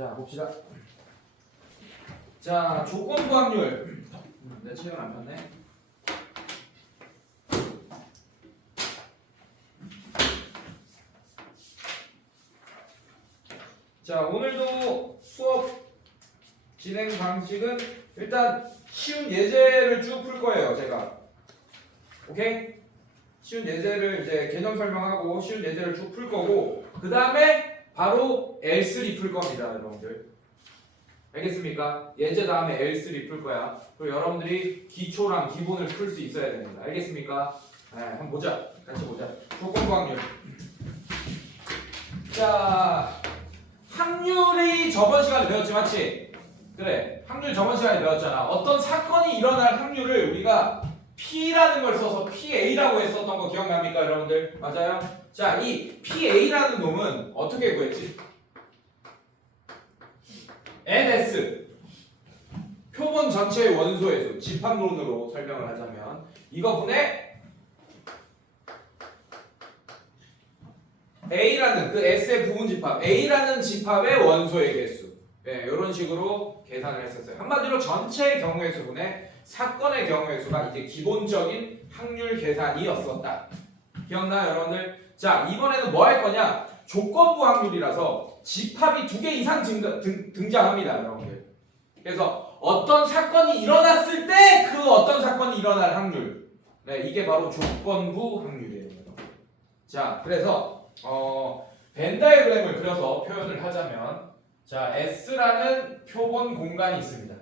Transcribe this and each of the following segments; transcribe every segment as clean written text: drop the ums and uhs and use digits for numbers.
자, 봅시다. 자, 조건부 확률. 내 책은 안 폈네. 자, 오늘도 수업 진행 방식은 일단 쉬운 예제를 쭉 풀 거예요, 제가. 오케이? 쉬운 예제를 이제 개념 설명하고 쉬운 예제를 쭉 풀 거고, 그 다음에 바로 L3 풀 겁니다, 여러분들. 알겠습니까? 예제 다음에 L3 풀 거야. 그리고 여러분들이 기초랑 기본을 풀 수 있어야 됩니다. 알겠습니까? 네, 한번 보자. 같이 보자. 조건부 확률. 자, 확률이 저번 시간에 배웠지, 맞지? 그래, 확률 저번 시간에 배웠잖아. 어떤 사건이 일어날 확률을 우리가 P라는 걸 써서 PA라고 했었던 거 기억납니까, 여러분들? 맞아요? 자, 이 PA라는 놈은 어떻게 구했지? NS 표본 전체의 원소의 수, 집합론으로 설명을 하자면 이거분의 A라는 그 S의 부분 집합, A라는 집합의 원소의 개수, 네, 이런 식으로 계산을 했었어요. 한마디로 전체의 경우의 수분의 사건의 경우의 수가 이제 기본적인 확률 계산이었었다. 기억나요, 여러분들? 자, 이번에는 뭐 할 거냐? 조건부 확률이라서 집합이 2개 이상 등장합니다, 여러분들. 그래서 어떤 사건이 일어났을 때 그 어떤 사건이 일어날 확률, 네, 이게 바로 조건부 확률이에요. 자, 그래서 벤 다이어그램을 그려서 표현을 하자면, 자, S라는 표본 공간이 있습니다.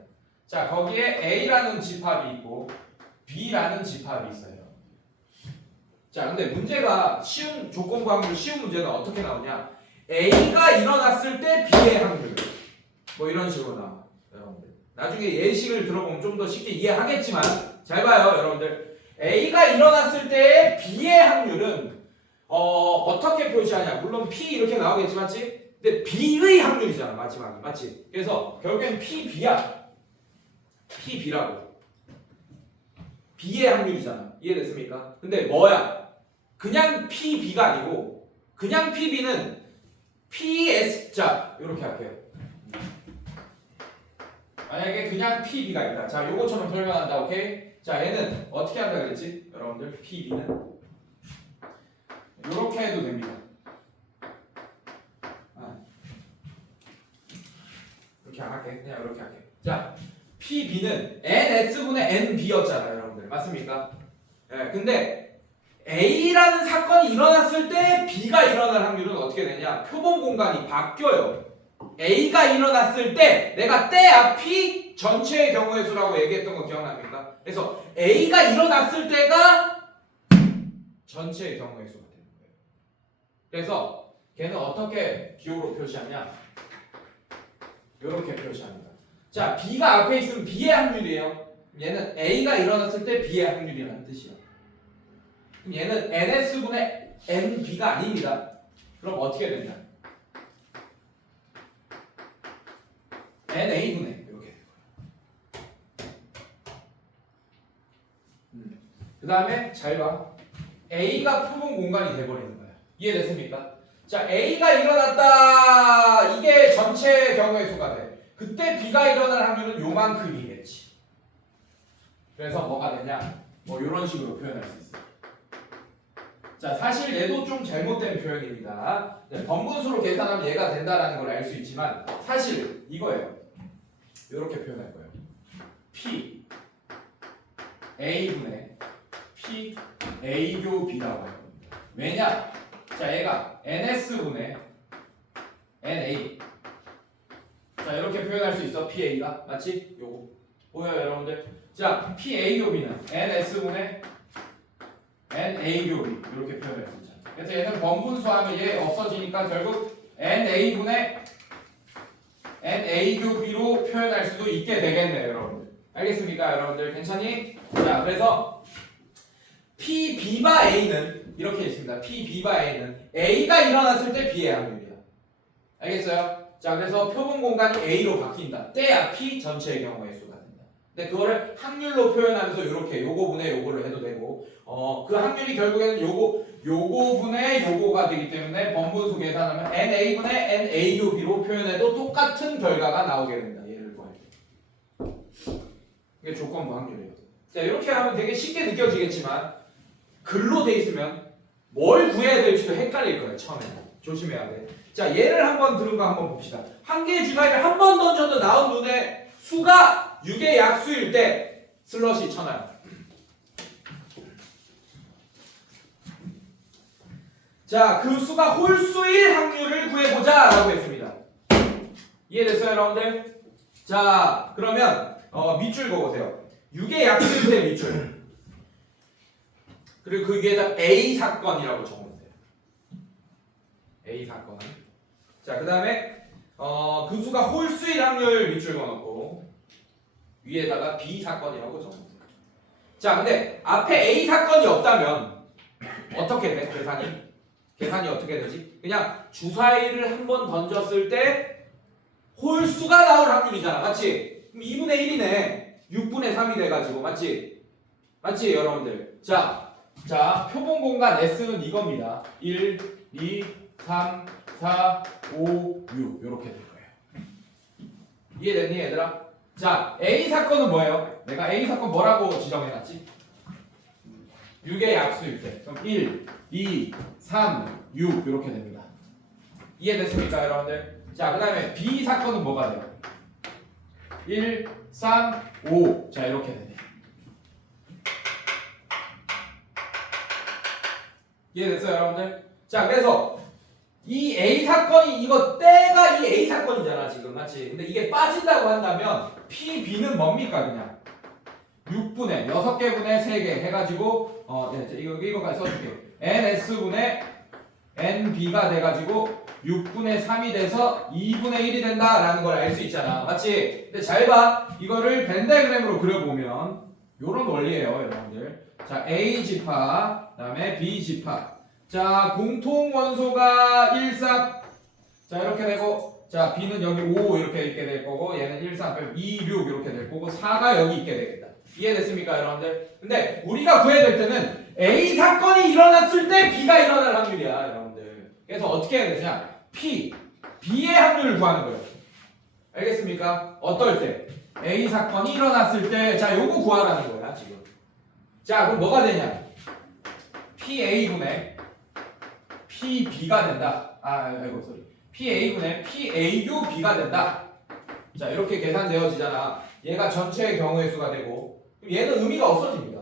자, 거기에 A라는 집합이 있고 B라는 집합이 있어요. 자, 근데 문제가 쉬운 조건부 확률 쉬운 문제는 어떻게 나오냐? A가 일어났을 때 B의 확률, 뭐 이런 식으로 나와, 여러분들. 나중에 예식을 들어보면 좀 더 쉽게 이해하겠지만 잘 봐요, 여러분들. A가 일어났을 때 B의 확률은 어떻게 표시하냐? 물론 P 이렇게 나오겠지, 맞지? 근데 B의 확률이잖아, 마지막이, 맞지? 그래서 결국엔 PB야. PB라고. B의 확률이잖아. 이해됐습니까? 근데 뭐야? 그냥 PB가 아니고, 그냥 PB는 PS, 자, 이렇게 할게요. 만약에 그냥 PB가 있다. 자, 요거처럼 설명한다, 오케이? 자, 얘는 어떻게 한다 그랬지? 여러분들, PB는 이렇게 해도 됩니다. 이렇게 안 할게. 그냥 이렇게 할게. 자, PB는 NS분의 NB였잖아요, 여러분들. 맞습니까? 예, 근데 A라는 사건이 일어났을 때 B가 일어날 확률은 어떻게 되냐? 표본 공간이 바뀌어요. A가 일어났을 때 내가 때 앞이 전체의 경우의 수라고 얘기했던 거 기억납니까? 그래서 A가 일어났을 때가 전체의 경우의 수가 되는 거예요. 그래서 걔는 어떻게 기호로 표시하냐? 이렇게 표시합니다. 자, B가 앞에 있으면 B의 확률이에요. 얘는 A가 일어났을 때 B의 확률이라는 뜻이야. 그럼 얘는 NS분의 NB가 아닙니다. 그럼 어떻게 되냐? NA분의 이렇게 될 거야. 그 다음에 잘 봐. A가 표본 공간이 돼버리는 거야. 이해됐습니까? 자, A가 일어났다. 이게 전체 경우의 수가 돼. 그때 B가 일어날 확률은 요만큼이겠지. 그래서 뭐가 되냐? 뭐 이런 식으로 표현할 수 있어. 자, 사실 얘도 좀 잘못된 표현입니다. 네, 번분수로 계산하면 얘가 된다라는 걸 알 수 있지만 사실 이거예요. 이렇게 표현할 거예요. P A분의 P A교 B라고 할 겁니다. 왜냐? 자, 얘가 NS분의 NA. 자, 이렇게 표현할 수 있어. PA가. 맞지? 요거. 보여요, 여러분들? 자, PA교 B는 NS분의 NA교 B. 이렇게 표현할 수 있잖아. 그래서 얘는 번분수하면 얘 없어지니까 결국 NA분의 NA교 B로 표현할 수도 있게 되겠네요, 여러분들. 알겠습니까, 여러분들? 괜찮니? 자, 그래서 PB바 A는 이렇게 있습니다. PB바 A는 A가 일어났을 때 B의 확률이야. 알겠어요? 자, 그래서 표본 공간이 A로 바뀐다. 때 앞이 전체의 경우의 수가 된다. 근데 그거를 확률로 표현하면서 이렇게 요거분의 요거를 해도 되고 그 확률이 결국에는 요거분의 요거가 되기 때문에 번분수 계산하면 NA분의 NAUB로 표현해도 똑같은 결과가 나오게 된다. 얘를 구할 때. 이게 조건부 확률이에요. 자, 이렇게 하면 되게 쉽게 느껴지겠지만 글로 돼 있으면 뭘 구해야 될지도 헷갈릴 거예요. 처음에는. 조심해야 돼. 자, 얘를 한번 들은 거 한번 봅시다. 한 개의 주사위를 한 번 던져도 나온 눈에 수가 6의 약수일 때 슬러시 쳐놔요. 자, 그 수가 홀수일 확률을 구해보자 라고 했습니다. 이해됐어요, 여러분들? 자, 그러면 밑줄 그어보세요. 6의 약수일 때 밑줄. 그리고 그 위에다 A 사건이라고 적어보세요. A 사건. 자, 그 다음에 그 수가 홀수일 확률 밑줄 그어놓고 위에다가 B 사건이라고 적어보세요. 자, 근데 앞에 A 사건이 없다면 어떻게 돼? 계산이 어떻게 되지? 그냥 주사위를 한 번 던졌을 때 홀수가 나올 확률이잖아. 맞지? 그럼 2분의 1이네. 6분의 3이 돼가지고. 맞지? 맞지, 여러분들? 자, 표본 공간 S는 이겁니다. 1, 2, 3, 4, 5, 6 이렇게 될 거예요. 이해됐니, 얘들아? 자, A 사건은 뭐예요? 내가 A 사건 뭐라고 지정해놨지? 6의 약수일 때. 그럼 1, 2, 3, 6 이렇게 됩니다. 이해됐습니까, 여러분들? 자, 그 다음에 B 사건은 뭐가 돼요? 1, 3, 5. 자, 이렇게 되네. 이해됐어요, 여러분들? 자, 그래서 이 A 사건이 이거 때가 이 A 사건이잖아, 지금. 맞지? 근데 이게 빠진다고 한다면 PB는 뭡니까, 그냥? 6분의 6개분의 3개 해가지고 이거까지 써줄게요. NS분의 NB가 돼가지고 6분의 3이 돼서 2분의 1이 된다라는 걸 알 수 있잖아. 맞지? 근데 잘 봐. 이거를 벤다이그램으로 그려보면 요런 원리예요, 여러분들. 자, A 집합, 그 다음에 B 집합. 자, 공통 원소가 1, 3. 자, 이렇게 되고, 자, B는 여기 5 이렇게 있게 될 거고, 얘는 1, 3, 2, 6 이렇게 될 거고, 4가 여기 있게 되겠다. 이해됐습니까, 여러분들? 근데 우리가 구해야 될 때는 A 사건이 일어났을 때 B가 일어날 확률이야, 여러분들. 그래서 어떻게 해야 되냐? B의 확률을 구하는 거예요. 알겠습니까? 어떨 때? A 사건이 일어났을 때, 자, 요거 구하라는 거야, 지금. 자, 그럼 뭐가 되냐? PA분의 PB가 된다. PA분의 PAUB가 된다. 자, 이렇게 계산되어지잖아. 얘가 전체의 경우의 수가 되고, 얘는 의미가 없어집니다.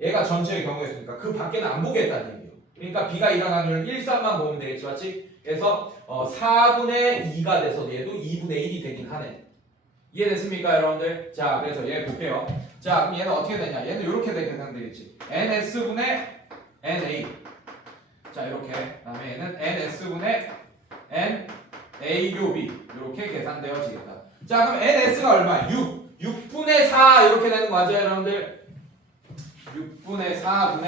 얘가 전체의 경우의 수니까 그 밖에는 안 보겠다는 얘기예요. 그러니까 B가 일어나는 확률 1, 3만 보면 되겠지, 맞지? 그래서 4분의 2가 돼서 얘도 2분의 1이 되긴 하네. 이해됐습니까, 여러분들? 자, 그래서 얘 볼게요. 자, 그럼 얘는 어떻게 되냐? 얘는 이렇게 계산되겠지. NS분의 NA. 자, 이렇게. 그 다음에 얘는 NS분의 NAUB. 이렇게 계산되어지겠다. 자, 그럼 NS가 얼마야? 6분의 4 이렇게 되는 거 맞아요, 여러분들? 6분의 4분의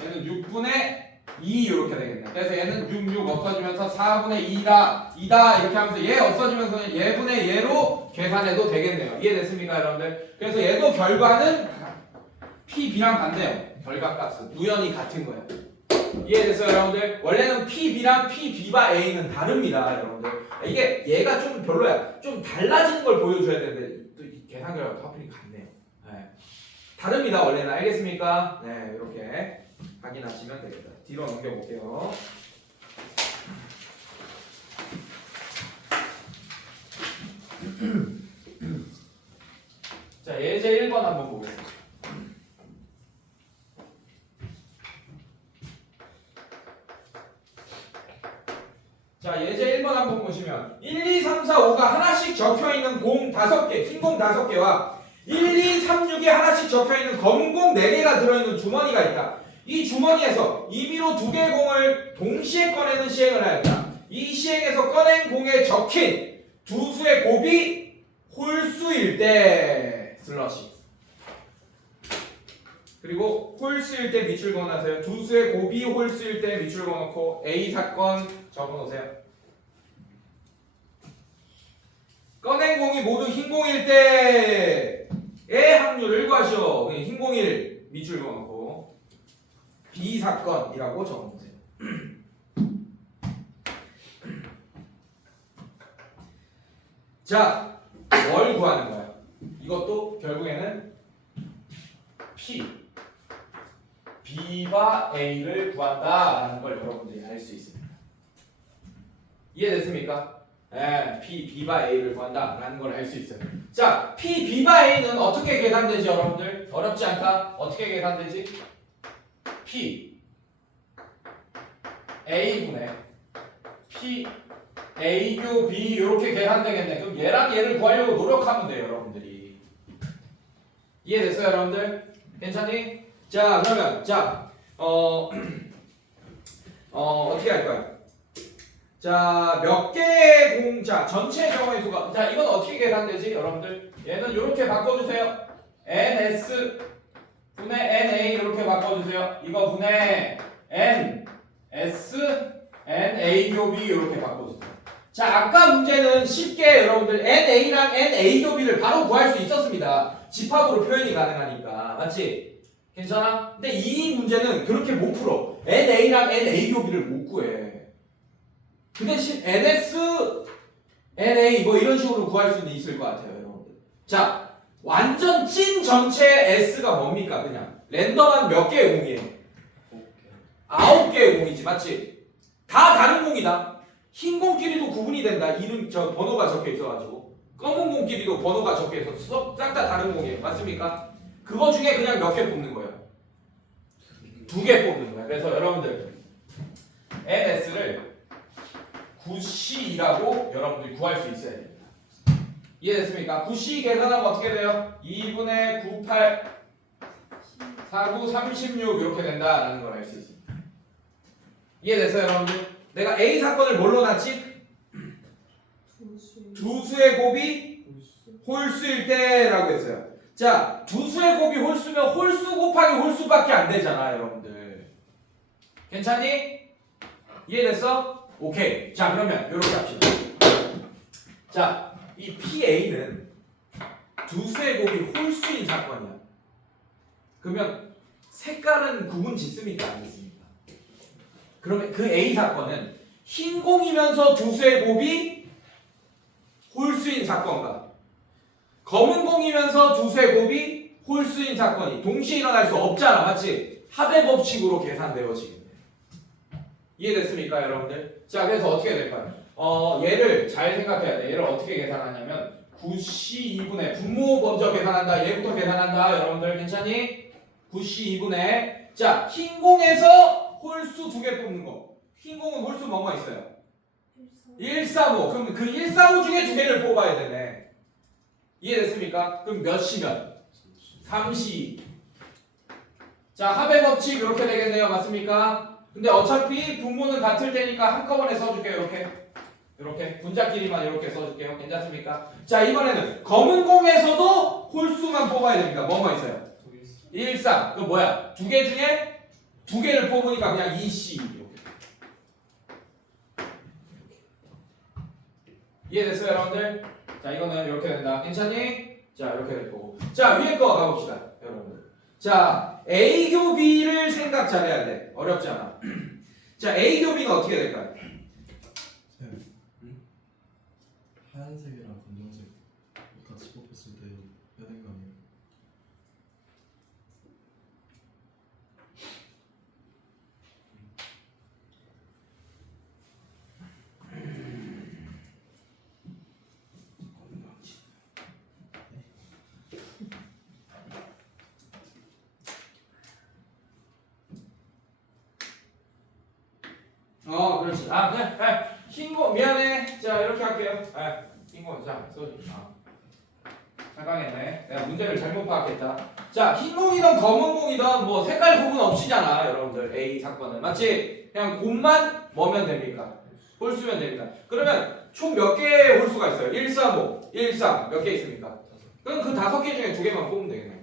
얘는 6분의 2 이렇게 되겠네. 그래서 얘는 6 없어지면서 4분의 2다 이렇게 하면서 얘 없어지면서 얘분의 얘로 계산해도 되겠네요. 이해됐습니까, 여러분들? 그래서 얘도 결과는 PB랑 같네요. 결과값은 우연히 같은 거예요. 이해됐어요, 여러분들? 원래는 PB랑 PB바 A는 다릅니다, 여러분들. 이게 얘가 좀 별로야. 좀 달라지는 걸 보여줘야 되는데 또 계산 결과가 하필이 같네요. 네. 다릅니다, 원래는. 알겠습니까? 네, 이렇게 확인하시면 되겠다. 뒤로 넘겨볼게요. 자, 예제 1번 한번 보겠습니다. 자, 예제 1번 한번 보시면 1, 2, 3, 4, 5가 하나씩 적혀있는 공 5개, 흰 공 5개와 1, 2, 3, 6이 하나씩 적혀있는 검은 공 4개가 들어있는 주머니가 있다. 이 주머니에서 임의로 2개의 공을 동시에 꺼내는 시행을 하였다. 이 시행에서 꺼낸 공에 적힌 두 수의 곱이 홀수일 때 슬러시. 그리고 홀수일 때 밑줄 그어놓으세요. 두 수의 곱이 홀수일 때 밑줄 그어놓고 A 사건 적어놓으세요. 꺼낸 공이 모두 흰 공일 때 확률을 구하시오. 그냥 흰공일 밑줄 그어놓고 B 사건이라고 적어보세요. 자, 뭘 구하는 거야? 이것도 결국에는 B가 A를 구한다라는 걸 여러분들이 알 수 있습니다. 이해됐습니까? 네, B가 A를 구한다라는 걸 알 수 있어요. 자, B가 A는 어떻게 계산되지, 여러분들? 어렵지 않다? 어떻게 계산되지? A분의 A, B 이렇게 계산되겠네. 그럼 얘랑 얘를 구하려고 노력하면 돼요, 여러분들이. 이해됐어요, 여러분들? 괜찮니? 자, 그러면 어떻게 할까요? 자, 몇 개의 자, 전체 경우의 수가. 자, 이건 어떻게 계산되지, 여러분들? 얘는 이렇게 바꿔주세요. NS 분의 NA 이렇게 바꿔주세요. 이거 분의 NS NA 곱이 이렇게 바꿔주세요. 자, 아까 문제는 쉽게 여러분들 NA랑 NA 곱이를 바로 구할 수 있었습니다. 집합으로 표현이 가능하니까. 맞지? 괜찮아? 근데 이 문제는 그렇게 못 풀어. NA랑 NA 곱이를 못 구해. 그 대신 NS, NA 뭐 이런 식으로 구할 수는 있을 것 같아요, 여러분들. 자, 완전 찐 전체 S가 뭡니까? 그냥 랜덤한 몇 개의 공이에요? 9개의 공이지, 맞지? 다 다른 공이다. 흰 공끼리도 구분이 된다. 이름 번호가 적혀 있어가지고 검은 공끼리도 번호가 적혀 있어서 싹 다 다른 공이에요, 맞습니까? 그거 중에 그냥 몇 개 뽑는 거예요? 2개 뽑는 거예요. 그래서 여러분들 NS를 9C라고 여러분들이 구할 수 있어야 됩니다. 이해됐습니까? 9C 계산하면 어떻게 돼요? 2분의 9, 8, 4, 9, 36 이렇게 된다라는 걸 알 수 있습니다. 이해됐어요, 여러분들? 내가 A 사건을 뭘로 놨지? 두 수의 곱이 홀수일 때라고 했어요. 자, 두 수의 곱이 홀수면 홀수 곱하기 홀수밖에 안 되잖아, 여러분들. 괜찮니? 이해됐어? 오케이. 자, 그러면 이렇게 합시다. 자, 이 PA는 두 수의 곱이 홀수인 사건이야. 그러면 색깔은 구분 짓습니까? 안 짓습니까? 그러면 그 A 사건은 흰 공이면서 두 수의 곱이 홀수인 사건과 검은 공이면서 두 수의 곱이 홀수인 사건이 동시에 일어날 수 없잖아, 맞지? 합의 법칙으로 계산되어지겠네. 이해됐습니까, 여러분들? 자, 그래서 어떻게 될까요? 얘를 잘 생각해야 돼. 얘를 어떻게 계산하냐면 9C 2분의 분모 먼저 계산한다. 얘부터 계산한다. 여러분들 괜찮니? 9C 2분의 자, 흰 공에서 홀수 2개 뽑는 거. 흰 공은 홀수 뭐가 있어요? 135. 그럼 그 145 중에 2개를 뽑아야 되네. 이해됐습니까? 그럼 몇 C면? 3C. 자, 합의 법칙 이렇게 되겠네요. 맞습니까? 근데 어차피 분모는 같을 테니까 한꺼번에 써줄게요. 이렇게 분자끼리만 이렇게 써줄게요. 괜찮습니까? 자, 이번에는 검은 공에서도 홀수만 뽑아야 됩니다. 뭐가 있어요? 1, 3. 그 뭐야? 2개 중에 2개를 뽑으니까 그냥 2C 이렇게. 이해됐어요, 여러분들? 자, 이거는 이렇게 된다. 괜찮니? 자, 이렇게 될 거고. 자, 위에 거 가봅시다, 여러분들. 자, A 교 B를 생각 잘해야 돼. 어렵지 않아. 자, A 교 B는 어떻게 될까요? 하얀색이랑 검정색 같이 뽑혔을 때 해야 되는 거 아니에요? 그렇지. 그냥 흰거 미안해. 자, 이렇게 할게요. 흰거 자, 써줘. 잠깐했네. 내가 문제를 잘못 파악했다. 자, 흰 공이든 검은 공이든 뭐 색깔 구분 없이잖아, 여러분들. A 사건은 맞지? 그냥 곱만 뭐면 됩니까? 홀수면 됩니다. 그러면 총 몇 개의 홀수가 있어요? 1, 3, 5, 1, 3 몇 개 있습니까? 그럼 그 5개 중에 2개만 뽑으면 되겠네.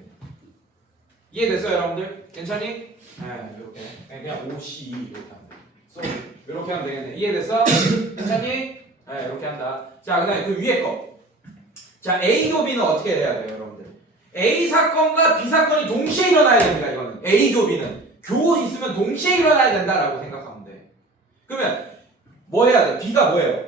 이해됐어요, 여러분들? 괜찮니? 이렇게 그냥 5, C 이렇게 하면 돼. 이렇게 하면 되겠네. 이해됐어? 괜찮니? 이렇게 한다. 자, 그다음에 그 위에 거. 자, A 교 B는 어떻게 해야 돼요, 여러분들? A 사건과 B 사건이 동시에 일어나야 됩니다. 이거는 A 교 B는 교 있으면 동시에 일어나야 된다라고 생각하면 돼. 그러면 뭐 해야 돼? B가 뭐예요?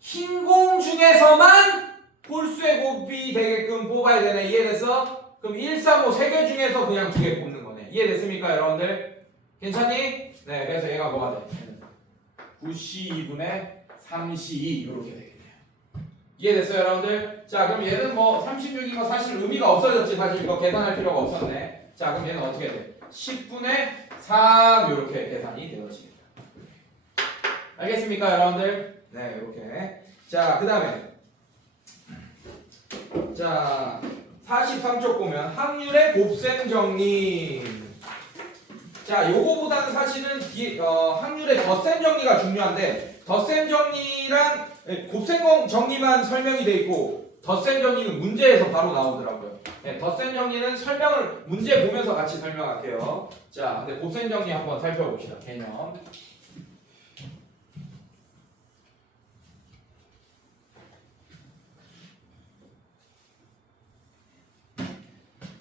흰 공 중에서만 홀수의 곱이 되게끔 뽑아야 되네. 이해됐어? 그럼 1, 3, 5 세 개 중에서 그냥 2개 뽑는 거네. 이해됐습니까 여러분들? 괜찮니? 네, 그래서 얘가 뭐가 돼? 9C2분의 3C2 이렇게 되겠네요. 이해됐어요 여러분들? 자 그럼 얘는 뭐 36인 거 사실 의미가 없어졌지. 사실 이거 계산할 필요가 없었네. 자 그럼 얘는 어떻게 돼? 10분의 3 이렇게 계산이 되어지겠다. 알겠습니까 여러분들? 네 이렇게. 자 그 다음에 자 43쪽 보면 확률의 곱셈 정리. 자 요거보다는 사실은 확률의 덧셈 정리가 중요한데 덧셈 정리랑 곱셈 정리만 설명이 돼 있고 덧셈 정리는 문제에서 바로 나오더라고요. 네, 덧셈 정리는 설명을 문제 보면서 같이 설명할게요. 자, 근데 곱셈 정리 한번 살펴봅시다. 개념.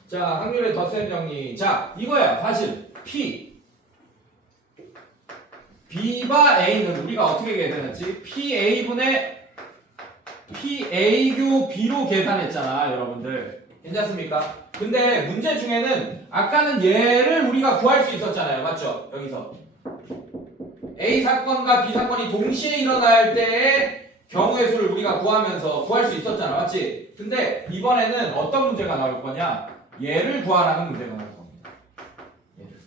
자, 확률의 덧셈 정리. 자, 이거야. 사실 P B와 A는 우리가 어떻게 계산했지? PA분의 PA교 B로 계산했잖아, 여러분들. 괜찮습니까? 근데 문제 중에는 아까는 얘를 우리가 구할 수 있었잖아요. 맞죠? 여기서 A 사건과 B 사건이 동시에 일어날 때의 경우의 수를 우리가 구하면서 구할 수 있었잖아. 맞지? 근데 이번에는 어떤 문제가 나올 거냐? 얘를 구하라는 문제가 나올 겁니다. 얘를.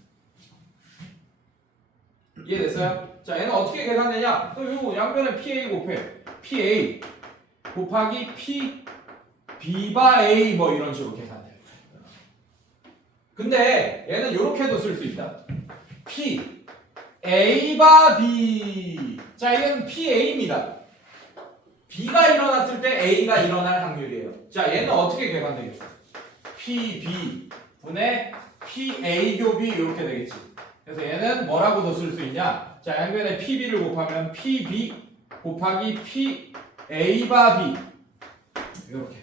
이해됐어요? 자, 얘는 어떻게 계산되냐? 요 양변에 PA 곱해. PA 곱하기 P B바 A 뭐 이런 식으로 계산돼요. 근데 얘는 이렇게도 쓸 수 있다. P A바 B. 자, 이건 PA입니다. B가 일어났을 때 A가 일어날 확률이에요. 자, 얘는 어떻게 계산되겠어? PB 분의 PA 교 B 이렇게 되겠지. 그래서 얘는 뭐라고도 쓸 수 있냐? 자, 양변에 PB를 곱하면 PB 곱하기 PA바 B 이렇게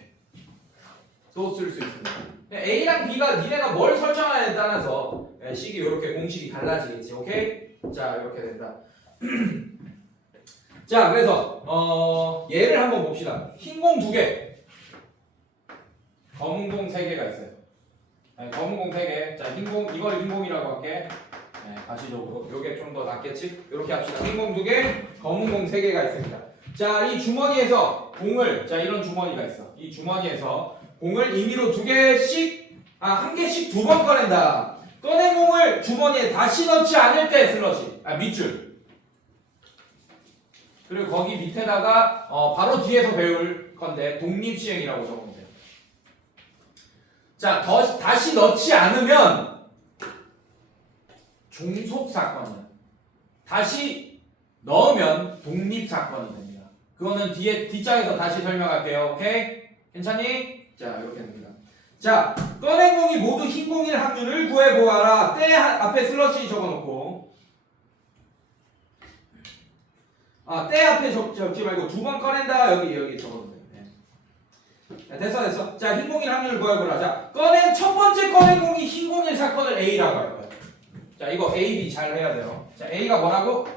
또 쓸 수 있습니다. A랑 B가 니네가 뭘 설정하냐에 따라서 식이 이렇게 공식이 달라지겠지. 오케이? 자, 이렇게 된다. 자, 그래서 얘를 한번 봅시다. 흰 공 2개, 검은 공 3개가 있어요. 검은 공 3개. 자, 흰 공, 이걸 흰 공이라고 할게. 가시적으로 요게 좀 더 낫겠지? 이렇게 합시다. 흰 공 2개, 검은 공 3개가 있습니다. 자, 이 주머니에서 공을, 자, 이런 주머니가 있어. 이 주머니에서 공을 임의로 2개씩, 한 개씩 2번 꺼낸다. 꺼낸 공을 주머니에 다시 넣지 않을 때 슬러시, 밑줄. 그리고 거기 밑에다가 바로 뒤에서 배울 건데 독립시행이라고 적으면 돼요. 자, 다시 넣지 않으면 종속사건이야. 다시 넣으면 독립사건이 됩니다. 그거는 뒷장에서 다시 설명할게요. 오케이? 괜찮니? 자, 이렇게 됩니다. 자, 꺼낸 공이 모두 흰 공일 확률을 구해보아라. 때 앞에 슬러시 적어놓고, 때 앞에 적지 말고 2번 꺼낸다. 여기 적어도 돼요. 네. 됐어. 자, 흰 공일 확률을 구해보라. 자, 첫 번째 꺼낸 공이 흰 공일 사건을 A라고 할 거예요. 자, 이거 A, B 잘 해야 돼요. 자, A가 뭐라고?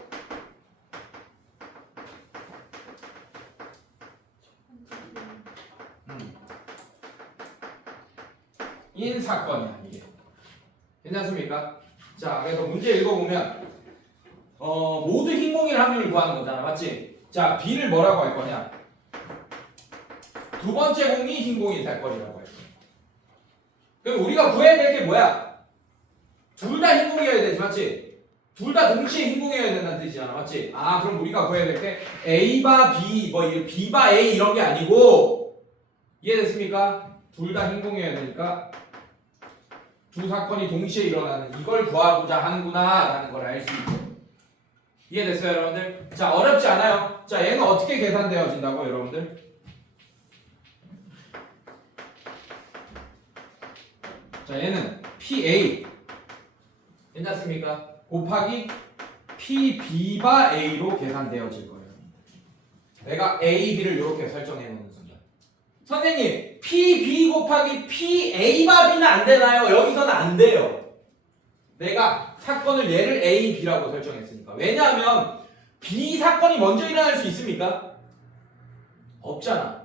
인 사건이야, 이게. 괜찮습니까? 자, 그래서 문제 읽어보면 모두 흰 공일 확률을 구하는 거잖아. 맞지? 자, B를 뭐라고 할 거냐? 2번째 공이 흰 공일 사건이라고 할 거야. 그럼 우리가 구해야 될 게 뭐야? 둘 다 흰 공이어야 되지, 맞지? 둘 다 동시에 흰 공이어야 된다는 뜻이잖아, 맞지? 그럼 우리가 구해야 될 게 A바 B, B바 A 이런 게 아니고, 이해됐습니까? 둘 다 흰 공이어야 되니까 두 사건이 동시에 일어나는 이걸 구하고자 하는구나 라는 걸 알 수 있죠. 이해됐어요, 여러분들? 자, 어렵지 않아요. 자, 얘는 어떻게 계산되어진다고, 여러분들? 자, 얘는 PA 괜찮습니까? 곱하기 PB바 A로 계산되어질 거예요. 내가 A, B를 이렇게 설정해 놓는 순간. 선생님 PB 곱하기 PA 바B는 안 되나요? 여기서는 안 돼요. 내가 사건을 얘를 A, B라고 설정했으니까. 왜냐하면 B 사건이 먼저 일어날 수 있습니까? 없잖아.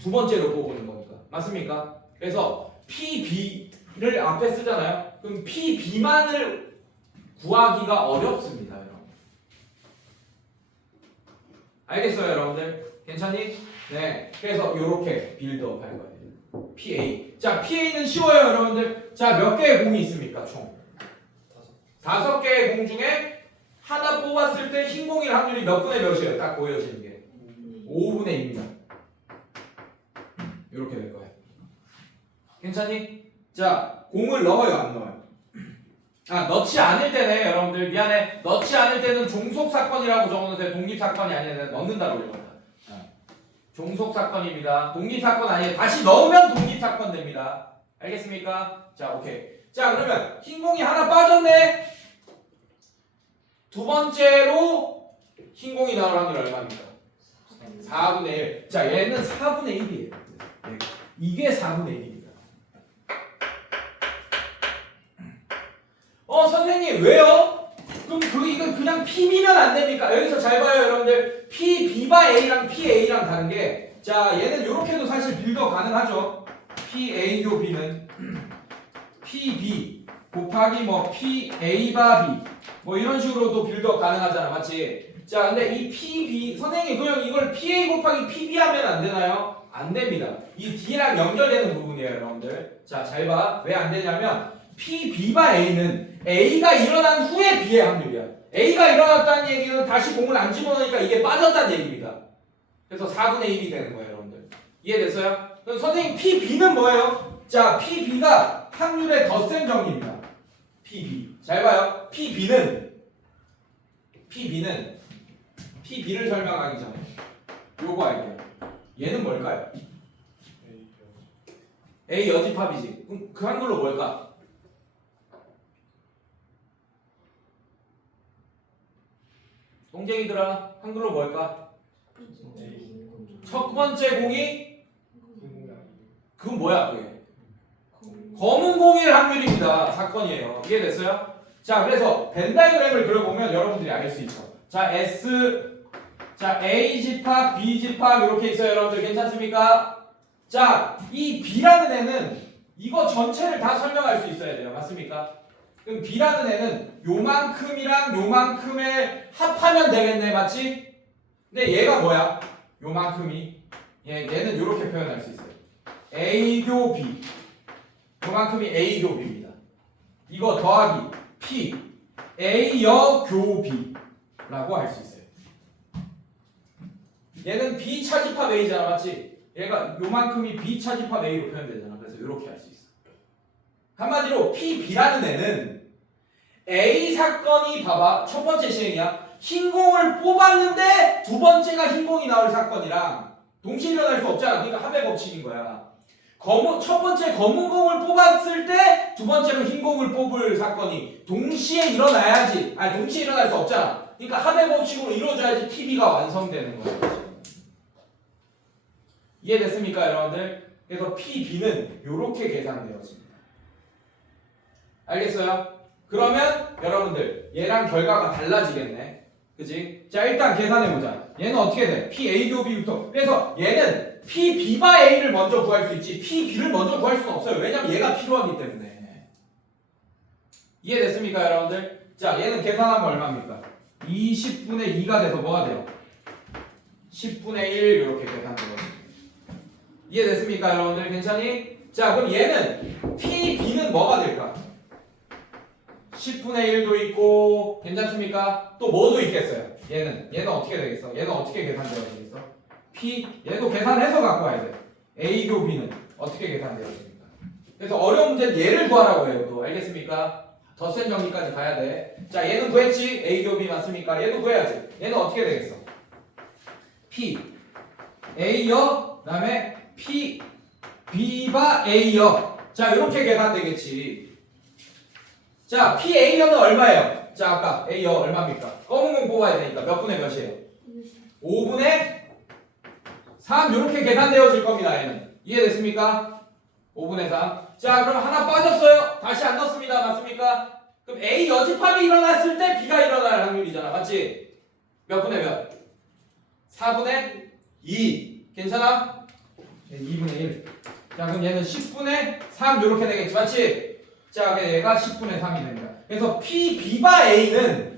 두 번째로 뽑는 거니까. 맞습니까? 그래서 PB를 앞에 쓰잖아요. 그럼 PB만을 구하기가 어렵습니다. 여러분. 알겠어요 여러분들? 괜찮니? 네. 그래서 이렇게 빌드업 할 거예요. PA. 자, PA는 쉬워요 여러분들. 자, 몇 개의 공이 있습니까 총? 5개의 공 중에 하나 뽑았을 때 흰 공일 확률이 몇 분의 몇이에요? 딱 보여지는 게 5분의 2입니다. 이렇게 될 거예요. 괜찮니? 자, 공을 넣어요 안 넣어요? 아, 넣지 않을 때네 여러분들. 미안해. 넣지 않을 때는 종속사건이라고 적어놓으세요. 독립사건이 아니라 넣는다고 읽었다. 종속사건입니다. 독립사건 아니에요. 다시 넣으면 독립사건 됩니다. 알겠습니까? 자, 오케이. 자, 그러면 흰 공이 하나 빠졌네. 두 번째로 흰 공이 나올 확률 얼마입니까? 4분의 1. 자, 얘는 4분의 1이에요. 이게 4분의 1입니다. 선생님 왜요? 그럼 이거 그냥 PB면 안 됩니까? 여기서 잘 봐요 여러분들. PB바 A랑 PA랑 다른 게, 자, 얘는 이렇게도 사실 빌더 가능하죠. PA교 B는 PB 곱하기 뭐 PA바 B 뭐 이런 식으로도 빌더 가능하잖아. 맞지? 자, 근데 이 PB, 선생님 그냥 이걸 PA 곱하기 PB 하면 안 되나요? 안 됩니다. 이 D랑 연결되는 부분이에요 여러분들. 자, 잘 봐. 왜 안 되냐면 PB바 A는 A가 일어난 후에 B의 확률이야. A가 일어났다는 얘기는 다시 공을 안 집어넣으니까 이게 빠졌다는 얘기입니다. 그래서 4분의 1이 되는 거예요 여러분들. 이해됐어요? 그럼 선생님 PB는 뭐예요? 자, PB가 확률의 덧셈 정리입니다. PB. 잘 봐요. PB를 설명하기 전에 요거 할게요. 얘는 뭘까요? A 여집합이지. 그럼 그 한글로 뭘까? 동쟁이들아, 한글로 뭘까? 첫 번째 공이 그건 뭐야 그게? 검은 공일 확률입니다. 사건이에요. 이해됐어요? 자, 그래서 벤 다이그램을 그려보면 여러분들이 알 수 있죠. 자, S, 자, A 집합, B 집합 이렇게 있어요. 여러분들 괜찮습니까? 자, 이 B라는 애는 이거 전체를 다 설명할 수 있어야 돼요. 맞습니까? 그럼 B라는 애는 요만큼이랑 요만큼을 합하면 되겠네. 맞지? 근데 얘가 뭐야? 요만큼이 얘는 이렇게 표현할 수 있어요. A교 B. 요만큼이 A교 B입니다. 이거 더하기 P A여교 B라고 할 수 있어요. 얘는 B 차집합 A잖아. 맞지? 얘가 요만큼이 B 차집합 A로 표현되잖아. 그래서 이렇게 할 수 있어. 한마디로 PB라는 애는 A 사건이 봐봐. 첫 번째 시행이야. 흰 공을 뽑았는데 두 번째가 흰 공이 나올 사건이랑 동시에 일어날 수 없잖아. 그러니까 합의 법칙인 거야. 첫 번째 검은 공을 뽑았을 때 두 번째로 흰 공을 뽑을 사건이 동시에 일어나야지. 아니, 동시에 일어날 수 없잖아. 그러니까 합의 법칙으로 이루어져야지 PB가 완성되는 거야. 이해됐습니까 여러분들? 그래서 PB는 이렇게 계산되어집니다. 알겠어요? 그러면 여러분들 얘랑 결과가 달라지겠네. 그치? 자, 일단 계산해보자. 얘는 어떻게 돼? PA교 B부터. 그래서 얘는 PB바 A를 먼저 구할 수 있지 PB를 먼저 구할 수는 없어요. 왜냐면 얘가 필요하기 때문에. 이해됐습니까 여러분들? 자, 얘는 계산하면 얼마입니까? 20분의 2가 돼서 뭐가 돼요? 10분의 1 이렇게 계산되거든요. 이해됐습니까 여러분들? 괜찮니? 자, 그럼 얘는 PB는 뭐가 될까? 10분의 1도 있고 괜찮습니까? 또 뭐도 있겠어요? 얘는 어떻게 되겠어? 얘는 어떻게 계산되어야 되겠어? 얘도 계산해서 갖고 와야 돼. A교 B는 어떻게 계산되어집니까? 그래서 어려운 문제는 얘를 구하라고 해요. 또 알겠습니까? 덧셈 정리까지 가야 돼. 자, 얘는 구했지? A교 B 맞습니까? 얘도 구해야지. 얘는 어떻게 되겠어? P A여 그다음에 P B바 A여. 자, 이렇게 계산되겠지. 자, PA여는 얼마예요? 자, 아까 A여 얼마입니까? 검은 공 뽑아야 되니까 몇 분의 몇이에요? 5분의 3 이렇게 계산되어질 겁니다. 얘는 이해됐습니까? 5분의 3. 자 그럼 하나 빠졌어요. 다시 안 넣습니다. 맞습니까? 그럼 A 여집합이 일어났을 때 B가 일어날 확률이잖아. 맞지? 몇 분의 몇? 4분의 2. 괜찮아? 2분의 1. 자 그럼 얘는 10분의 3 이렇게 되겠지. 맞지? 자 그럼 얘가 10분의 3이 됩니다. 그래서 PB바 A는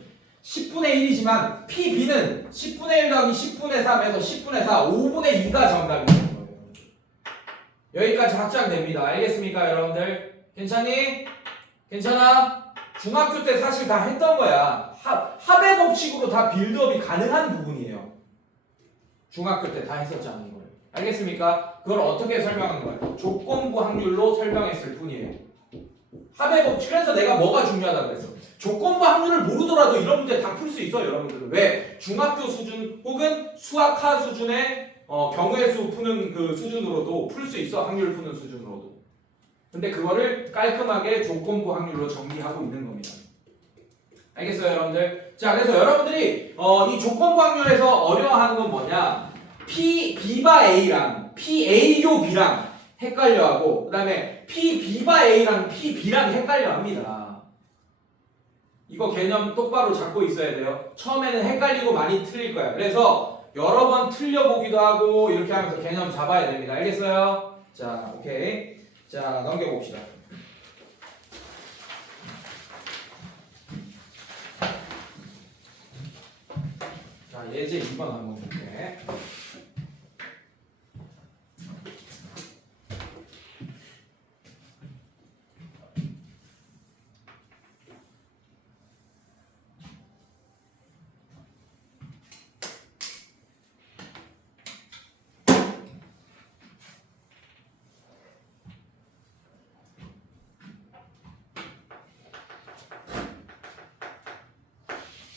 10분의 1이지만 PB는 10분의 1 더하기 10분의 3에서 10분의 4, 5분의 2가 정답이 되는 거예요. 여기까지 확장됩니다. 알겠습니까 여러분들? 괜찮니? 괜찮아? 중학교 때 사실 다 했던 거야. 합의 법칙으로 다 빌드업이 가능한 부분이에요. 중학교 때 다 했었잖아요. 이걸. 알겠습니까? 그걸 어떻게 설명한 거예요? 조건부 확률로 설명했을 뿐이에요. 합의 법칙. 그래서 내가 뭐가 중요하다고 그랬어? 조건부 확률을 모르더라도 이런 문제 다 풀 수 있어요, 여러분들은. 왜? 중학교 수준 혹은 수학하 수준의 경우의 수 푸는 그 수준으로도 풀 수 있어, 확률 푸는 수준으로도. 근데 그거를 깔끔하게 조건부 확률로 정리하고 있는 겁니다. 알겠어요, 여러분들? 자, 그래서 여러분들이 이 조건부 확률에서 어려워하는 건 뭐냐? B바 A랑 PA요 B랑 헷갈려하고, 그 다음에 B바 A랑 PB랑 헷갈려합니다. 이거 개념 똑바로 잡고 있어야 돼요. 처음에는 헷갈리고 많이 틀릴 거야. 그래서 여러 번 틀려보기도 하고 이렇게 하면서 개념 잡아야 됩니다. 알겠어요? 자, 오케이. 자, 넘겨봅시다. 자, 예제 2번 한번 볼게.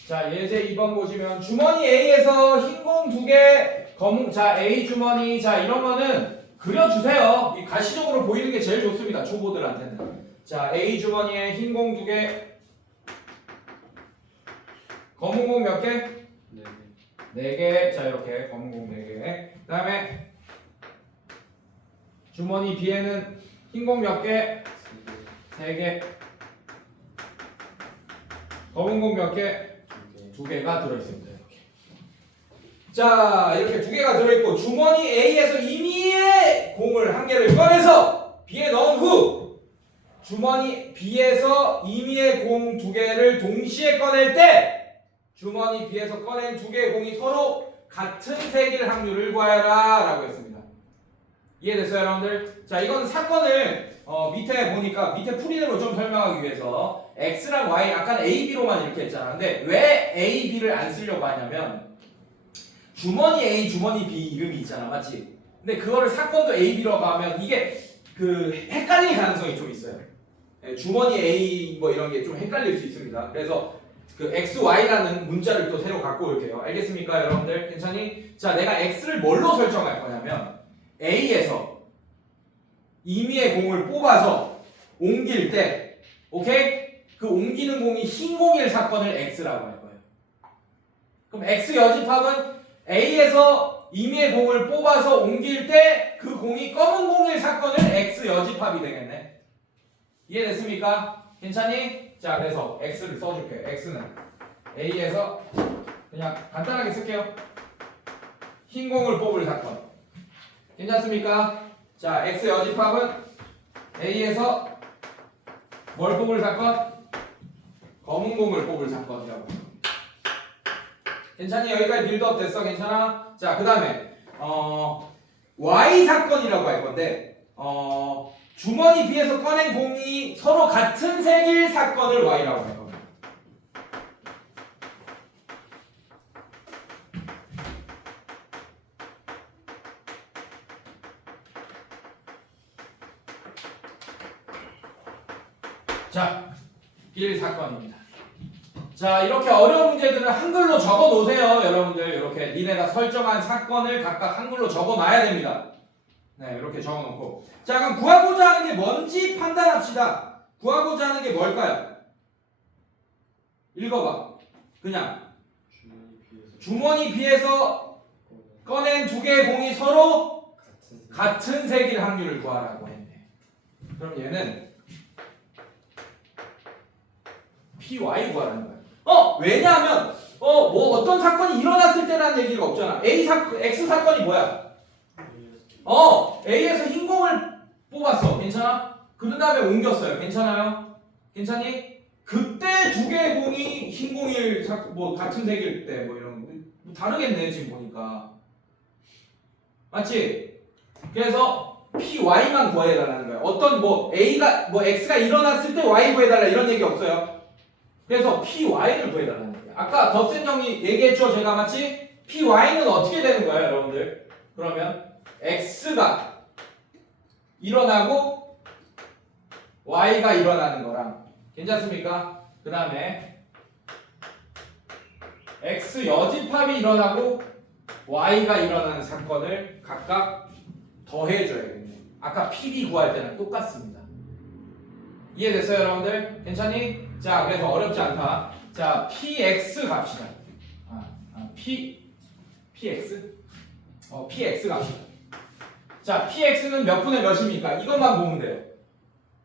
자, 예제 2번 보시면 주머니 A에서 흰 공 2개, 검은 자 A 주머니, 자 이런 거는 그려주세요. 이 가시적으로 보이는 게 제일 좋습니다. 초보들한테는. 자, A 주머니에 흰 공 2개, 검은 공 몇 개? 4개. 자, 이렇게 검은 공 4개. 그 다음에 주머니 B에는 흰 공 몇 개? 3개. 검은 공 몇 개? 2개가 들어있습니다. 이렇게. 자, 이렇게 2개가 들어있고 주머니 A에서 임의의 공을 1개를 꺼내서 B에 넣은 후 주머니 B에서 임의의 공 2개를 동시에 꺼낼 때 주머니 B에서 꺼낸 2개의 공이 서로 같은 색일 확률을 구하여라 라고 했습니다. 이해됐어요, 여러분들? 자, 이건 사건을 밑에 보니까 밑에 풀이대로 좀 설명하기 위해서 X랑 Y 아까는 A, B로만 이렇게 했잖아. 근데 왜 A, B를 안 쓰려고 하냐면 주머니 A, 주머니 B 이름이 있잖아. 맞지? 근데 그거를 사건도 A, B라고 하면 이게 그 헷갈릴 가능성이 좀 있어요. 주머니 A 뭐 이런 게 좀 헷갈릴 수 있습니다. 그래서 그 X, Y라는 문자를 또 새로 갖고 올게요. 알겠습니까, 여러분들? 괜찮니? 자, 내가 X를 뭘로 설정할 거냐면 A에서 임의의 공을 뽑아서 옮길 때, 오케이? 그 옮기는 공이 흰 공일 사건을 X라고 할 거예요. 그럼 X 여집합은 A에서 임의의 공을 뽑아서 옮길 때 그 공이 검은 공일 사건을 X 여집합이 되겠네. 이해됐습니까? 괜찮니? 자, 그래서 X를 써줄게요. X는 A에서 그냥 간단하게 쓸게요. 흰 공을 뽑을 사건. 괜찮습니까? 자, X 여집합은 A에서 뭘 뽑을 사건? 검은 공을 뽑을 사건이라고. 괜찮니? 여기까지 빌드업 됐어? 괜찮아? 자, 그 다음에 Y 사건이라고 할 건데 주머니 B에서 꺼낸 공이 서로 같은 색일 사건을 Y라고 할 겁니다. 자, 1 사건입니다. 자, 이렇게 어려운 문제들은 한글로 적어 놓으세요, 여러분들. 이렇게 니네가 설정한 사건을 각각 한글로 적어 놔야 됩니다. 네, 이렇게 적어 놓고. 자, 그럼 구하고자 하는 게 뭔지 판단합시다. 구하고자 하는 게 뭘까요? 읽어봐. 그냥 주머니 B에서 꺼낸 두 개의 공이 서로 같은 색일 확률을 구하라고 했네. 그럼 얘는 PY 구하라는 거야. 왜냐하면 뭐 어떤 사건이 일어났을 때라는 얘기가 없잖아. X 사건이 뭐야? A에서 흰 공을 뽑았어. 괜찮아? 그 다음에 옮겼어요. 괜찮아요? 괜찮니? 그때 두 개의 공이 흰 공일 뭐 같은 색일 때 뭐 이런 뭐 다르겠네 지금 보니까. 맞지? 그래서 PY만 구해달라는 거야. 어떤 뭐 A가 뭐 X가 일어났을 때 Y 구해달라 이런 얘기 없어요. 그래서 PY를 구해달라는 거야. 아까 덧셈 정리 얘기했죠 제가. 맞지? PY는 어떻게 되는 거야 여러분들? 그러면 X가 일어나고 Y가 일어나는 거랑 괜찮습니까? 그 다음에 X 여집합이 일어나고 Y가 일어나는 사건을 각각 더해줘야겠네. 아까 PB 구할 때랑 똑같습니다. 이해됐어요 여러분들? 괜찮니? 자 그래서 어렵지 않다. 자 PX 갑시다. PX? PX 갑시다. 자 PX는 몇 분의 몇입니까? 이것만 보면 돼요.